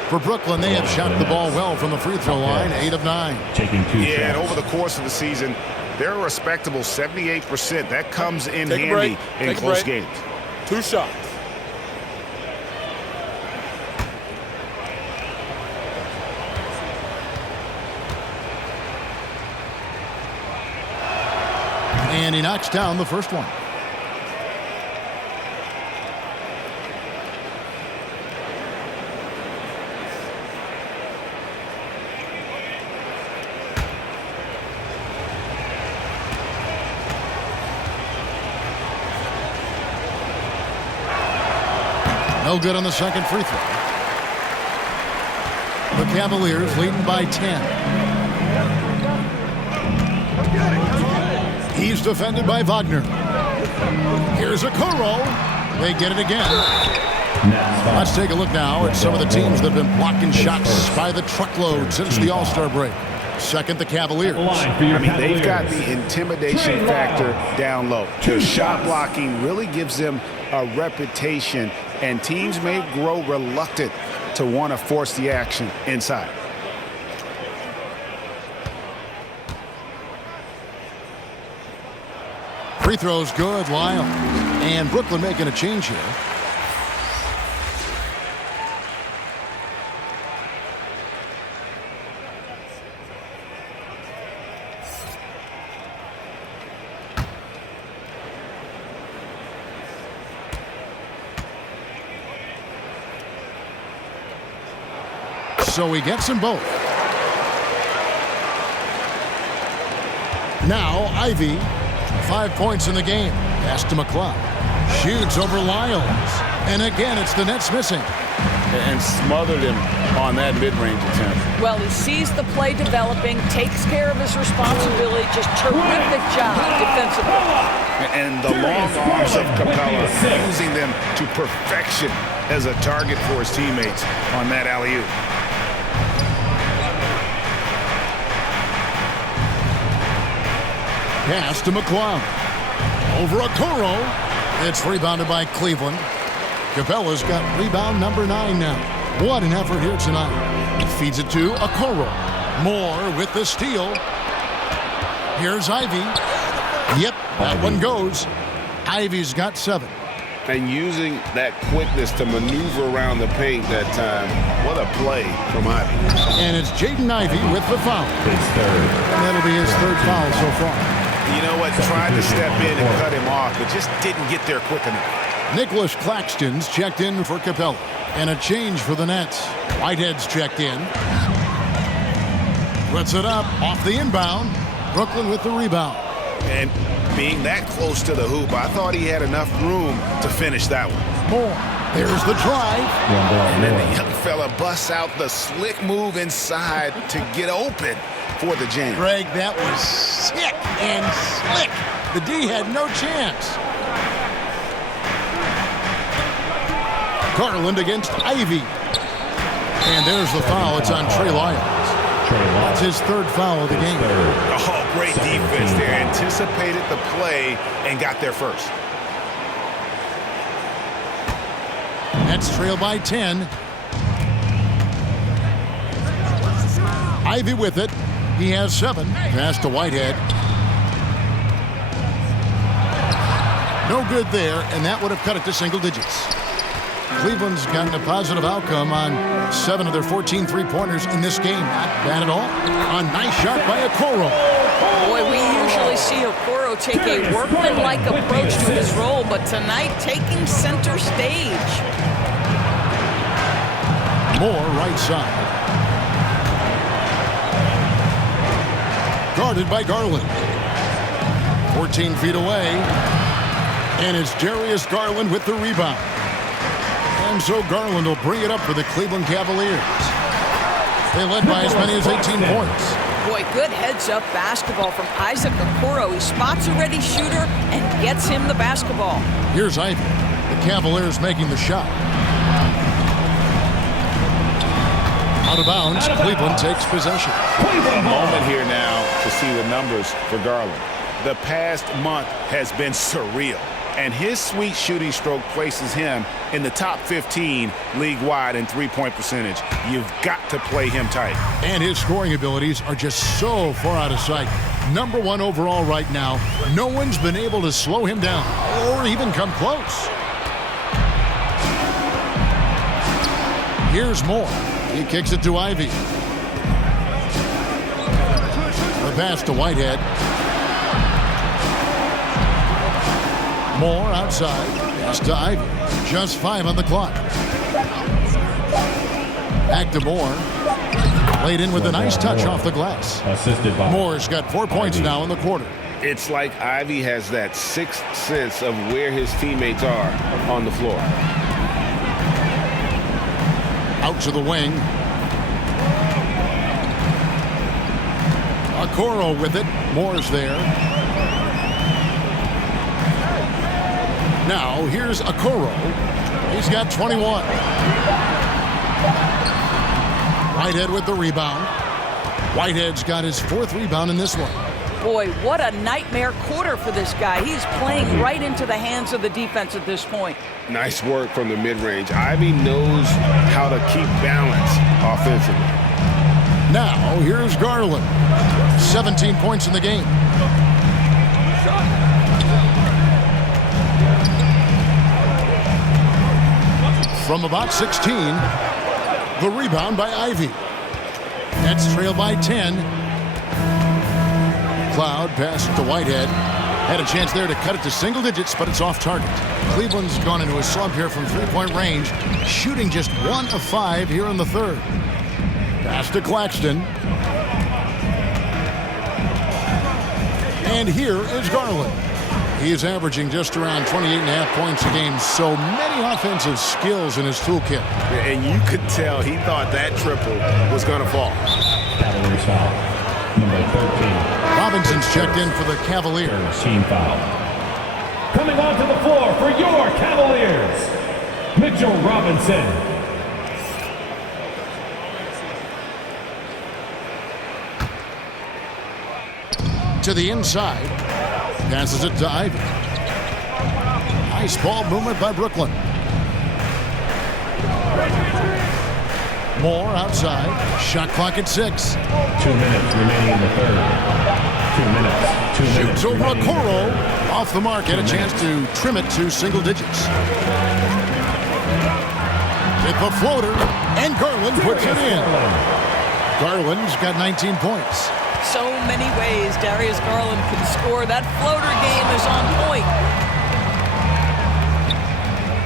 For Brooklyn, they have shot the ball well from the free throw line, 8 of 9. Taking 2 shots. And over the course of the season, they're a respectable 78%. That comes in handy in close games. 2 shots. And he knocks down the first one. No good on the second free throw. The Cavaliers leading by 10. He's defended by Wagner. Here's a Okoro. They get it again. Let's take a look now at some of the teams that have been blocking shots by the truckload since the All-Star break. Second, the Cavaliers. I mean, they've got the intimidation factor down low. Their shot blocking really gives them a reputation, and teams may grow reluctant to want to force the action inside. Free throws good, Lyle. And Brooklyn making a change here. So he gets them both. Now Ivy. 5 points in the game. Pass to McCloud. Shoots over Lyles. And again, it's the Nets missing. And smothered him on that mid-range attempt. Well, he sees the play developing, takes care of his responsibility. Just terrific job defensively. And the long arms of Capella, using them to perfection as a target for his teammates on that alley-oop. Pass to McCloud. Over Okoro. It's rebounded by Cleveland. Capella's got rebound number 9 now. What an effort here tonight. Feeds it to Okoro. Moore with the steal. Here's Ivy. Yep, that one goes. Ivy's got 7. And using that quickness to maneuver around the paint that time. What a play from Ivy. And it's Jaden Ivey with the foul. His third. And that'll be his 3rd foul so far. You know what? Tried to step in and cut him off, but just didn't get there quick enough. Nicholas Claxton's checked in for Capella. And a change for the Nets. Whitehead's checked in. Puts it up off the inbound. Brooklyn with the rebound. And being that close to the hoop, I thought he had enough room to finish that one. Moore. There's the drive. And then the young fella busts out the slick move inside to get open for the jam. Greg, that was sick and slick. The D had no chance. Garland against Ivy. And there's the foul. It's on Trey Lyles. That's his 3rd foul of the game. Oh, great defense there. Anticipated the play and got there first. Nets trail by 10. Ivy with it. He has 7. Pass to Whitehead. No good there, and that would have cut it to single digits. Cleveland's gotten a positive outcome on 7 of their 14 three-pointers in this game. Not bad at all. A nice shot by Okoro. Boy, we usually see Okoro take a workman-like approach to his role, but tonight taking center stage. Moore right side. Guarded by Garland. 14 feet away. And it's Darius Garland with the rebound. And so Garland will bring it up for the Cleveland Cavaliers. They led by as many as 18 points. Boy, good heads-up basketball from Isaac Okoro. He spots a ready shooter and gets him the basketball. Here's Ivy. The Cavaliers making the shot. Out of bounds, Cleveland takes possession. A moment here now to see the numbers for Garland. The past month has been surreal, and his sweet shooting stroke places him in the top 15 league-wide in three-point percentage. You've got to play him tight. And his scoring abilities are just so far out of sight. #1 overall right now. No one's been able to slow him down or even come close. Here's Moore. He kicks it to Ivy. The pass to Whitehead. Moore outside. Pass to Ivy. Just 5 on the clock. Back to Moore. Laid in with a nice touch off the glass. Assisted by Moore's got 4 points now in the quarter. It's like Ivy has that sixth sense of where his teammates are on the floor. Out to the wing. Okoro with it. Moore's there. Now here's Okoro. He's got 21. Whitehead with the rebound. Whitehead's got his 4th rebound in this one. Boy, what a nightmare quarter for this guy. He's playing right into the hands of the defense at this point. Nice work from the mid-range. Ivy knows how to keep balance offensively. Now here's Garland. 17 points in the game. From about 16, the rebound by Ivy. Nets trail by 10. Cloud pass to Whitehead. Had a chance there to cut it to single digits, but it's off target. Cleveland's gone into a slump here from three-point range, shooting just 1 of 5 here in the third. Pass to Claxton. And here is Garland. He is averaging just around 28.5 points a game. So many offensive skills in his toolkit. And you could tell he thought that triple was going to fall. Cavaliers foul. Number 13. Robinson's checked in for the Cavaliers. Team foul. Coming onto the floor for your Cavaliers, Mitchell Robinson. To the inside. Passes it to Ivy. Nice ball movement by Brooklyn. Moore outside. Shot clock at 6. 2 minutes remaining in the third. 2 minutes. 2 minutes. Shoots over Okoro. Off the mark. Had a chance to trim it to single digits. Hit the floater. And Garland puts it in. Garland's got 19 points. So many ways Darius Garland can score. That floater game is on point.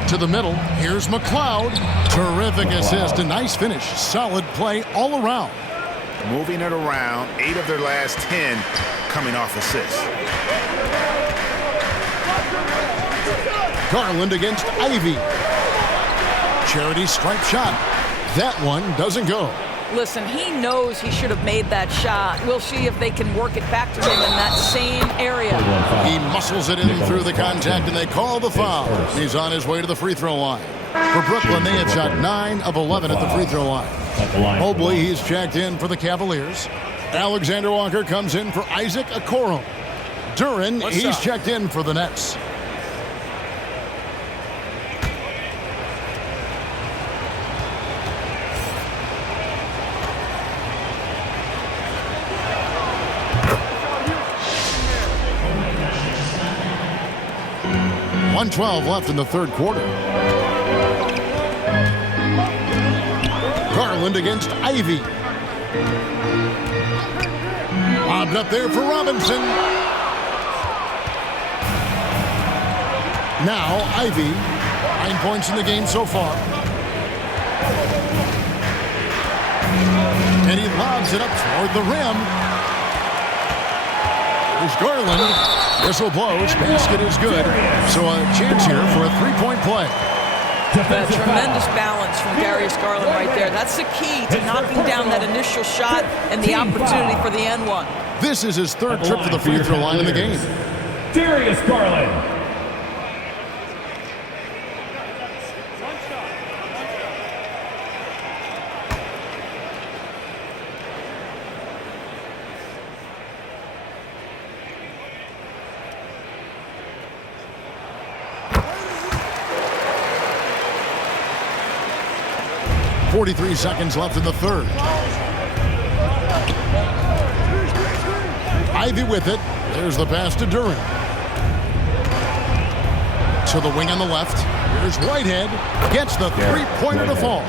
To the middle, here's McLeod. Terrific assist, a nice finish. Solid play all around. Moving it around, 8 of their last 10 coming off assists. Garland against Ivy. Charity stripe shot. That one doesn't go. Listen, he knows he should have made that shot. We'll see if they can work it back to him in that same area. He muscles it in through the contact, and they call the foul. He's on his way to the free throw line. For Brooklyn, they have shot 9 of 11 at the free throw line. Mobley, he's checked in for the Cavaliers. Alexander Walker comes in for Isaac Okoro. Duren, he's checked in for the Nets. .112 left in the third quarter. Garland against Ivy. Lobbed up there for Robinson. Now Ivy, 9 points in the game so far. And he lobs it up toward the rim. There's Garland. Whistle blows. Basket is good. So a chance here for a three-point play. Tremendous balance from Darius Garland right there. That's the key to knocking down that initial shot and the opportunity for the N1. This is his third trip to the free throw line in the game. Darius Garland. .43 seconds left in the third. Ivy with it. There's the pass to Duran. To the wing on the left. Here's Whitehead. Gets the three-pointer to fall.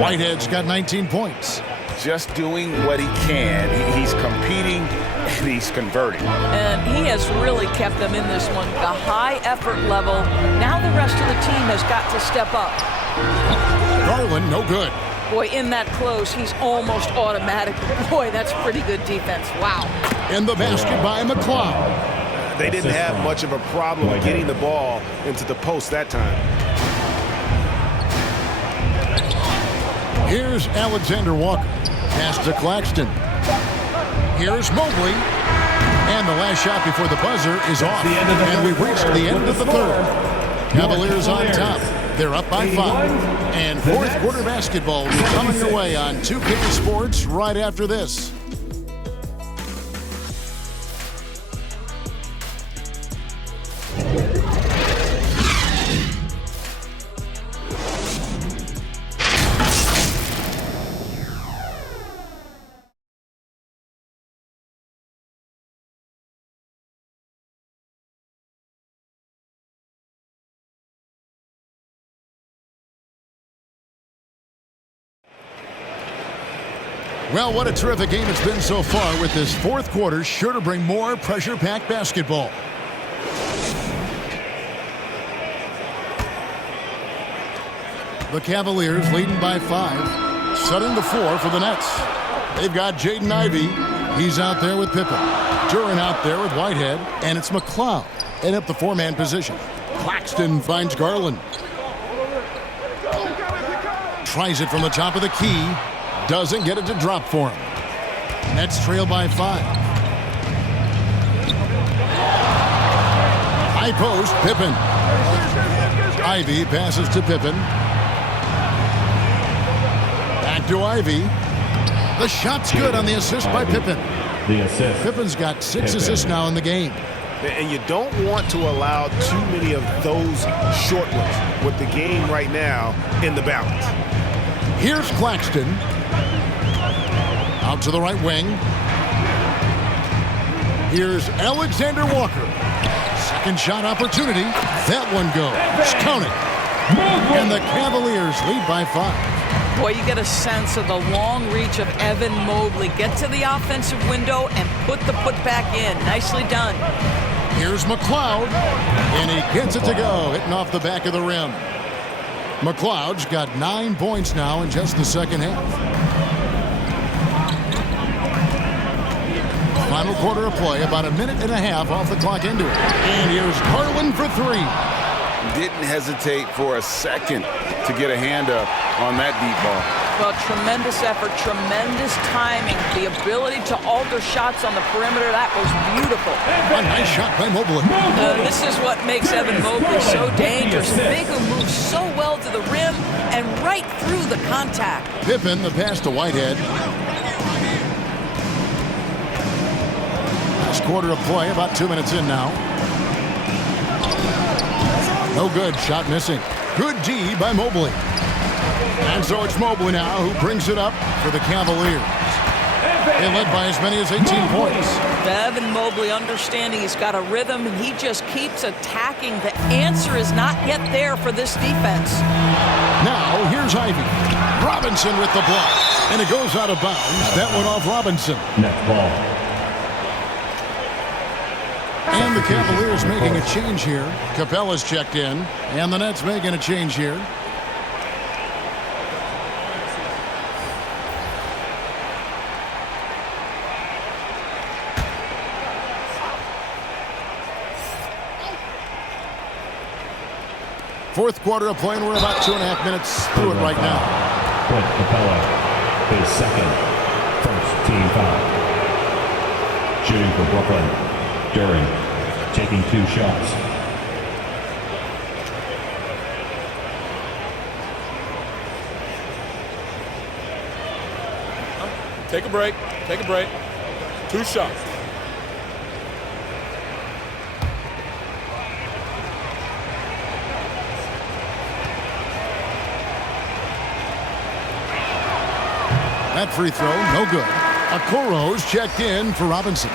Whitehead's got 19 points. Just doing what he can. He's competing and he's converting. And he has really kept them in this one. The high effort level. Now the rest of the team has got to step up. Garland, no good. Boy, in that close, he's almost automatic. Boy, that's pretty good defense. Wow. In the basket by McLeod. They didn't have much of a problem getting the ball into the post that time. Here's Alexander Walker. Pass to Claxton. Here's Mobley. And the last shot before the buzzer is off. And we've reached the end of the third. Cavaliers on top. They're up by 5. And fourth quarter basketball will be coming your way on 2K Sports right after this. Well, what a terrific game it's been so far, with this fourth quarter sure to bring more pressure-packed basketball. The Cavaliers leading by 5, setting the floor for the Nets. They've got Jaden Ivey. He's out there with Pippen. Duran out there with Whitehead, and it's McLeod in up the 4-man position. Claxton finds Garland. Tries it from the top of the key. Doesn't get it to drop for him. Nets trail by 5. High post, Pippen. Ivy passes to Pippen. Back to Ivy. The shot's good on the assist by Pippen. Pippen's got 6 assists now in the game. And you don't want to allow too many of those short ones with the game right now in the balance. Here's Claxton. Out to the right wing. Here's Alexander Walker. Second shot opportunity. That one goes. Count it. And the Cavaliers lead by 5. Boy, you get a sense of the long reach of Evan Mobley. Get to the offensive window and put the putback in. Nicely done. Here's McLeod. And he gets it to go. Hitting off the back of the rim. McLeod's got 9 points now in just the second half. Final quarter of play, about a minute and a half off the clock into it. And here's Garland for 3. Didn't hesitate for a second to get a hand up on that deep ball. Well, tremendous effort, tremendous timing, the ability to alter shots on the perimeter. That was beautiful. A nice shot by Mobley. This is what makes Evan Mobley so dangerous. Big who moves so well to the rim and right through the contact. Pippen, the pass to Whitehead. Last quarter of play, about 2 minutes in now. No good, shot missing. Good D by Mobley. And so it's Mobley now who brings it up for the Cavaliers. They led by as many as 18 points. Evan Mobley understanding he's got a rhythm and he just keeps attacking. The answer is not yet there for this defense. Now here's Ivy. Robinson with the block. And it goes out of bounds. That went off Robinson. Net ball. And the Cavaliers making a change here. Capella's checked in. And the Nets making a change here. Fourth quarter of play, and we're about 2.5 minutes through it right now. Clint Capella, his second first team foul. Shooting for Brooklyn, Duren taking 2 shots. Take a break. Take a break. 2 shots. That free throw, no good. Okoro's checked in for Robinson.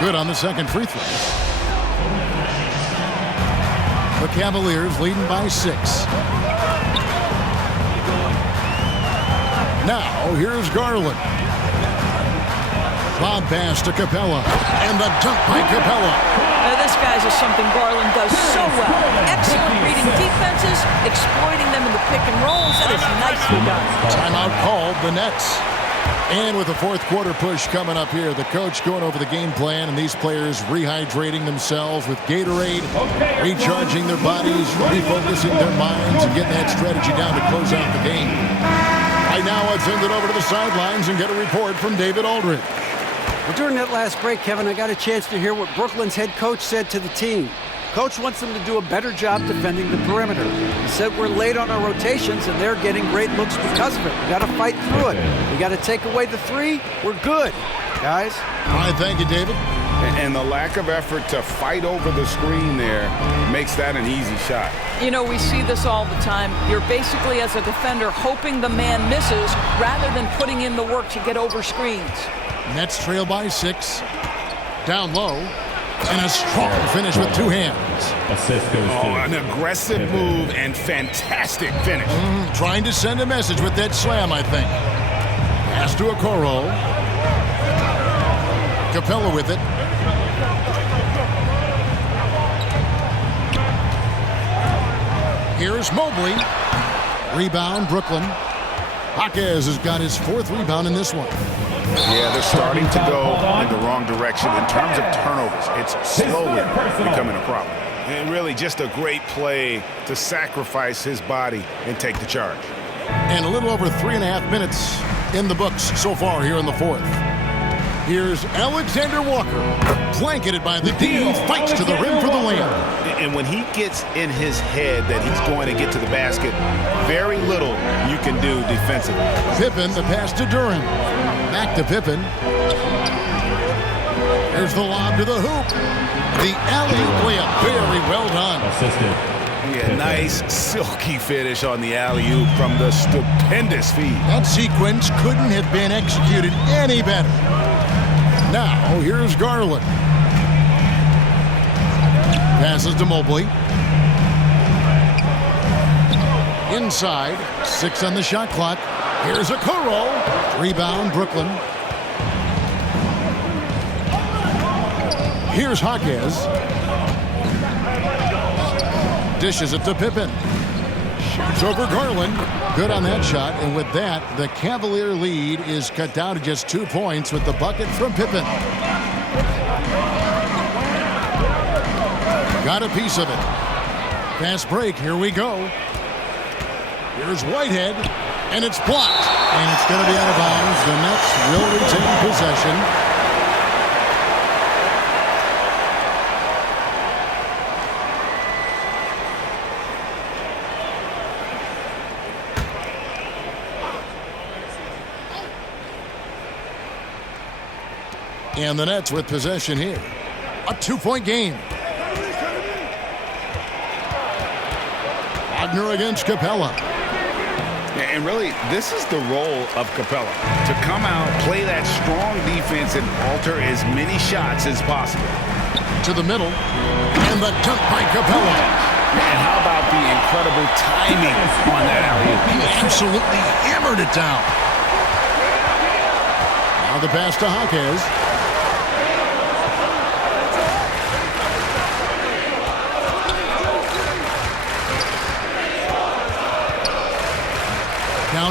Good on the second free throw. The Cavaliers leading by 6. Now, here's Garland. Lob pass to Capella. And the dunk by Capella. Now, this, guys, is something Garland does so well. Excellent reading defenses, exploiting them in the pick and rolls. That is nicely done. Timeout called, the Nets. And with the fourth quarter push coming up here, the coach going over the game plan and these players rehydrating themselves with Gatorade, recharging their bodies, refocusing their minds, and getting that strategy down to close out the game. Right now, I'd send it over to the sidelines and get a report from David Aldridge. Well, during that last break, Kevin, I got a chance to hear what Brooklyn's head coach said to the team. Coach wants them to do a better job defending the perimeter. He said we're late on our rotations and they're getting great looks because of it. We got to fight through it. We got to take away the 3. We're good, guys. All right, thank you, David. And the lack of effort to fight over the screen there makes that an easy shot. You know, we see this all the time. You're basically, as a defender, hoping the man misses rather than putting in the work to get over screens. Nets trail by 6. Down low. And a strong finish with 2 hands. Assist goes to an aggressive move and fantastic finish. Trying to send a message with that slam, I think. Pass to Okoro. Capella with it. Here's Mobley. Rebound, Brooklyn. Jaquez has got his 4th rebound in this one. Yeah, they're starting to go in the wrong direction in terms of turnovers. It's slowly becoming a problem. And really just a great play to sacrifice his body and take the charge. And a little over 3.5 minutes in the books so far here in the 4th. Here's Alexander Walker, blanketed by the D, fights to the rim for the layup. And when he gets in his head that he's going to get to the basket, very little you can do defensively. Pippen, the pass to Duren. Back to Pippen. There's the lob to the hoop. The alley-oop layup, very well done. Yeah, nice silky finish on the alley-oop from the stupendous feed. That sequence couldn't have been executed any better. Now, here's Garland. Passes to Mobley. Inside, 6 on the shot clock. Here's Okoro. Rebound, Brooklyn. Here's Jaquez. Dishes it to Pippen. Shoots over Garland. Good on that shot. And with that, the Cavalier lead is cut down to just 2 points with the bucket from Pippen. Got a piece of it. Fast break. Here we go. Here's Whitehead. And it's blocked. And it's going to be out of bounds. The Nets will retain possession. And the Nets with possession here. A 2-point game. Wagner against Capella. And really, this is the role of Capella. To come out, play that strong defense, and alter as many shots as possible. To the middle. And the dunk by Capella. And how about the incredible timing on that alley-oop? He absolutely hammered it down. Now the pass to Jaquez.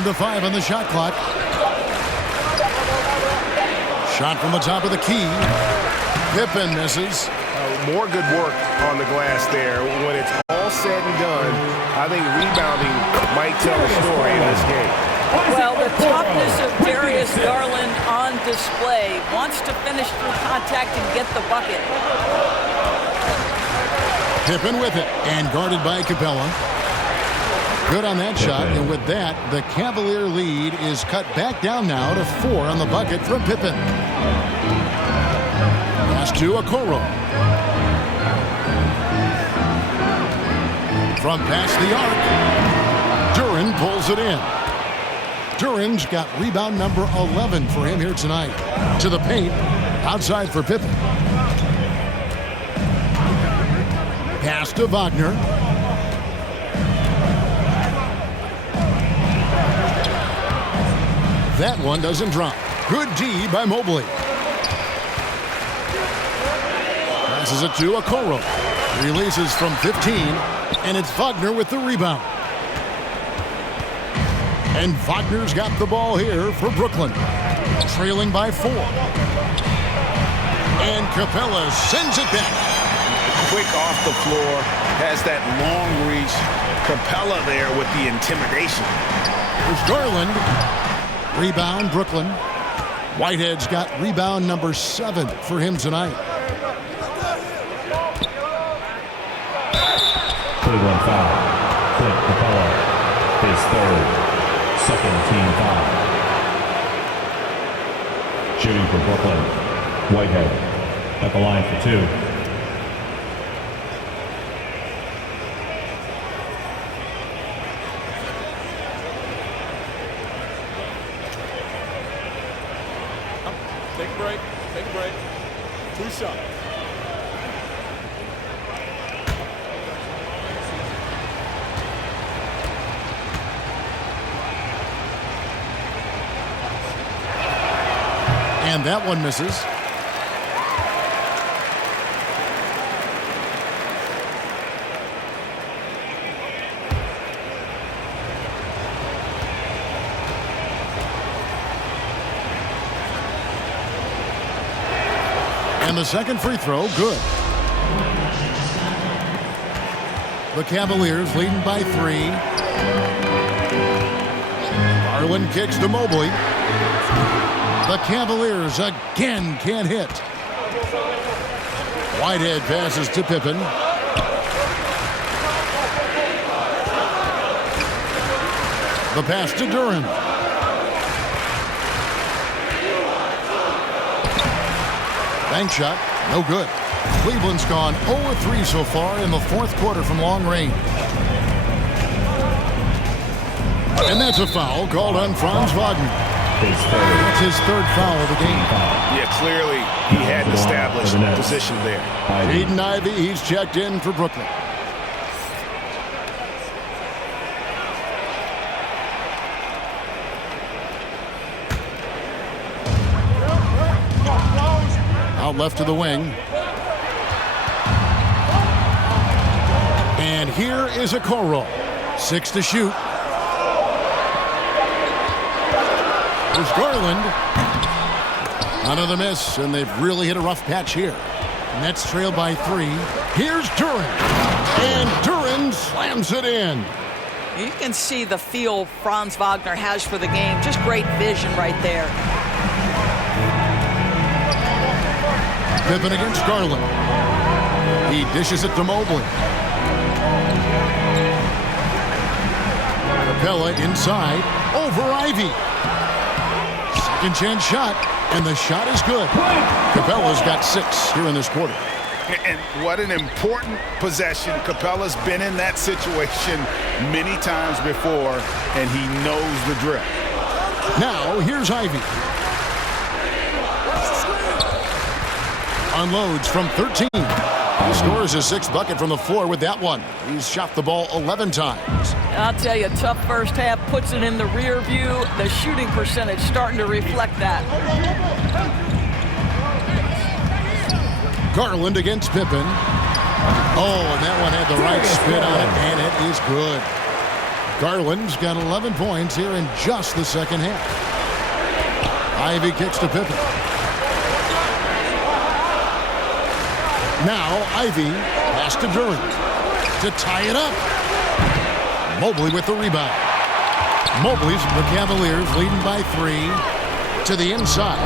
to 5 on the shot clock. Shot from the top of the key. Pippen misses. More good work on the glass there. When it's all said and done, I think rebounding might tell the story in this game. Well, the toughness of Darius Garland on display. Wants to finish through contact and get the bucket. Pippen with it, and guarded by Capella. Good on that shot, and with that, the Cavalier lead is cut back down now to 4 on the bucket from Pippen. Pass to Okoro. From past the arc, Duren pulls it in. Duren's got rebound number 11 for him here tonight. To the paint, outside for Pippen. Pass to Wagner. That one doesn't drop. Good D by Mobley. Passes it to Okoro. Releases from 15, and it's Wagner with the rebound. And Wagner's got the ball here for Brooklyn. Trailing by 4. And Capella sends it back. Quick off the floor, has that long reach. Capella there with the intimidation. There's Garland. Rebound, Brooklyn. Whitehead's got rebound number 7 for him tonight. Cleveland foul. Clint Capella, his third, second team foul. Shooting for Brooklyn, Whitehead at the line for 2. Take a break. Take a break. 2 shots. And that one misses. And the second free throw, good. The Cavaliers leading by 3. Garland kicks to Mobley. The Cavaliers again can't hit. Whitehead passes to Pippen. The pass to Duren. Bank shot, no good. Cleveland's gone 0-3 so far in the 4th quarter from long range. And that's a foul called on Franz Wagner. That's his 3rd foul of the game. Yeah, clearly he had established position there. Jaden Ivey, he's checked in for Brooklyn. Out left to the wing. And here is Okoro. 6 to shoot. There's Garland. Another miss, and they've really hit a rough patch here. Nets trailed by 3. Here's Duren. And Duren slams it in. You can see the feel Franz Wagner has for the game. Just great vision right there. Pippen against Garland. He dishes it to Mobley. Capella inside. Over Ivy. Second chance shot, and the shot is good. Capella's got 6 here in this quarter. And what an important possession. Capella's been in that situation many times before, and he knows the drill. Now, here's Ivy. Unloads from 13. He scores his 6th bucket from the floor with that one. He's shot the ball 11 times. I'll tell you, tough first half, puts it in the rear view. The shooting percentage starting to reflect that. Garland against Pippen. Oh, and that one had the right spin on it, and it is good. Garland's got 11 points here in just the second half. Ivy kicks to Pippen. Now Ivy pass to Durant to tie it up. Mobley with the rebound. Mobley's the Cavaliers leading by 3 to the inside.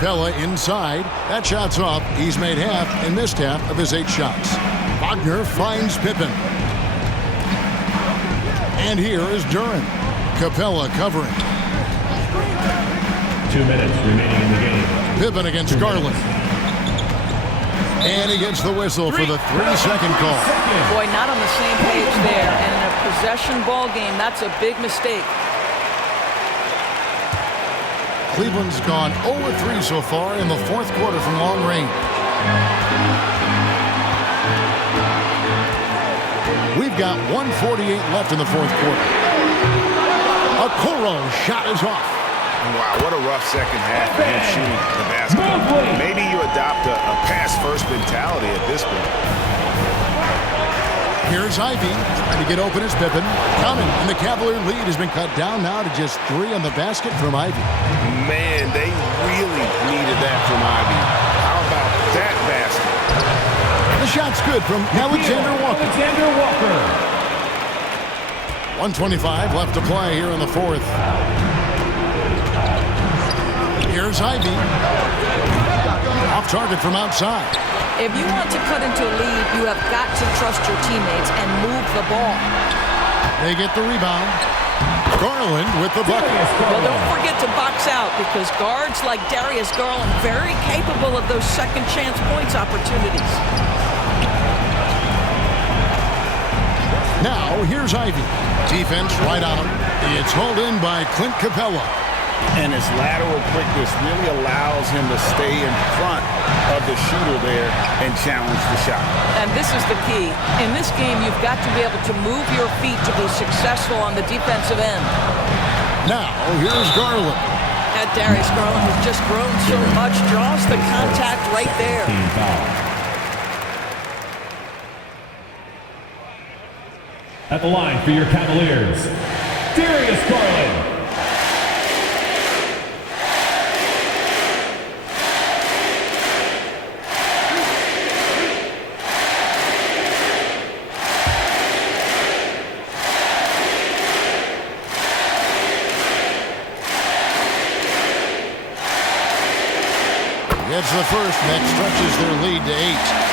Capella inside. That shot's off. He's made half and missed half of his 8 shots. Wagner finds Pippen. And here is Durant. Capella covering. 2 minutes remaining in the game. Pippen against Garland. And he gets the whistle for the 3-second call. Boy, not on the same page there. And in a possession ball game, that's a big mistake. Cleveland's gone 0-3 so far in the fourth quarter from long range. We've got 1:48 left in the fourth quarter. Okoro shot is off. Wow, what a rough second half for him shooting the basketball. Maybe you adopt a pass-first mentality at this point. Here's Ivy trying to get open as Pippen. Coming, and the Cavalier lead has been cut down now to just 3 on the basket from Ivy. Man, they really needed that from Ivy. How about that basket? The shot's good from Alexander Walker. 1:25 left to play here in the fourth. Here's Ivy. Off target from outside. If you want to cut into a lead, you have got to trust your teammates and move the ball. They get the rebound. Garland with the bucket. Well, don't forget to box out because guards like Darius Garland very capable of those second chance points opportunities. Now, here's Ivy. Defense right on him. It's hauled in by Clint Capella. And his lateral quickness really allows him to stay in front of the shooter there and challenge the shot. And this is the key. In this game, you've got to be able to move your feet to be successful on the defensive end. Now, here's Garland. That Darius Garland has just grown so much, draws the contact right there. At the line for your Cavaliers, Darius Garland. Gets the first, that stretches their lead to 8.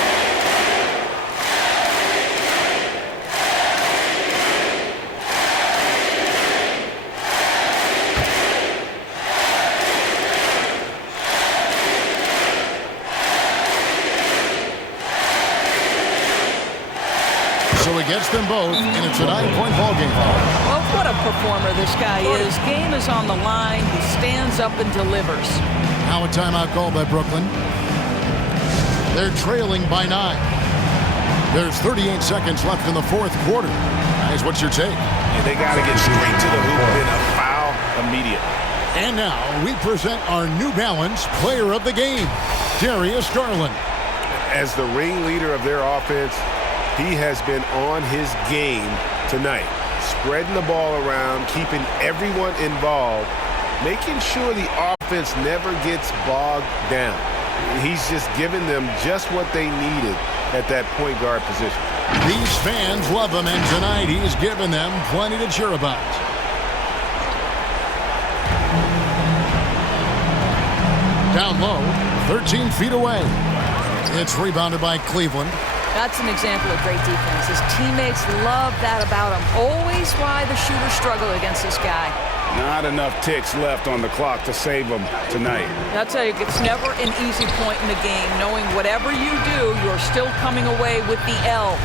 So he gets them both, and it's a 9-point ball game. Well, what a performer this guy is. Game is on the line. He stands up and delivers. Now a timeout called by Brooklyn. They're trailing by 9. There's 38 seconds left in the fourth quarter. Guys, what's your take? Yeah, they got to get straight to the hoop and a foul immediately. And now we present our New Balance Player of the Game, Darius Garland. As the ringleader of their offense, he has been on his game tonight, spreading the ball around, keeping everyone involved, making sure the offense never gets bogged down. He's just giving them just what they needed at that point guard position. These fans love him, and tonight he's given them plenty to cheer about. Down low, 13 feet away. It's rebounded by Cleveland. That's an example of great defense. His teammates love that about him. Always why the shooters struggle against this guy. Not enough ticks left on the clock to save him tonight. I'll tell you, it's never an easy point in the game, knowing whatever you do, you're still coming away with the L.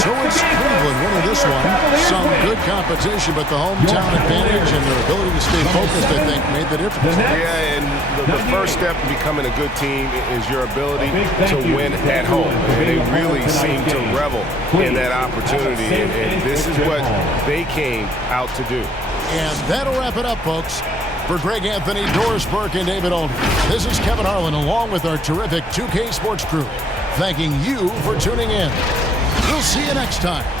So it's Cleveland winning this this one. Some good competition, but the hometown advantage and their ability to stay focused, I think, made the difference. Yeah, and the first step in becoming a good team is your ability to win at home. And they really seem to revel in that opportunity, and this is what they came out to do. And that'll wrap it up, folks. For Greg Anthony, Doris Burke, and David Olney, this is Kevin Harlan along with our terrific 2K Sports crew, thanking you for tuning in. We'll see you next time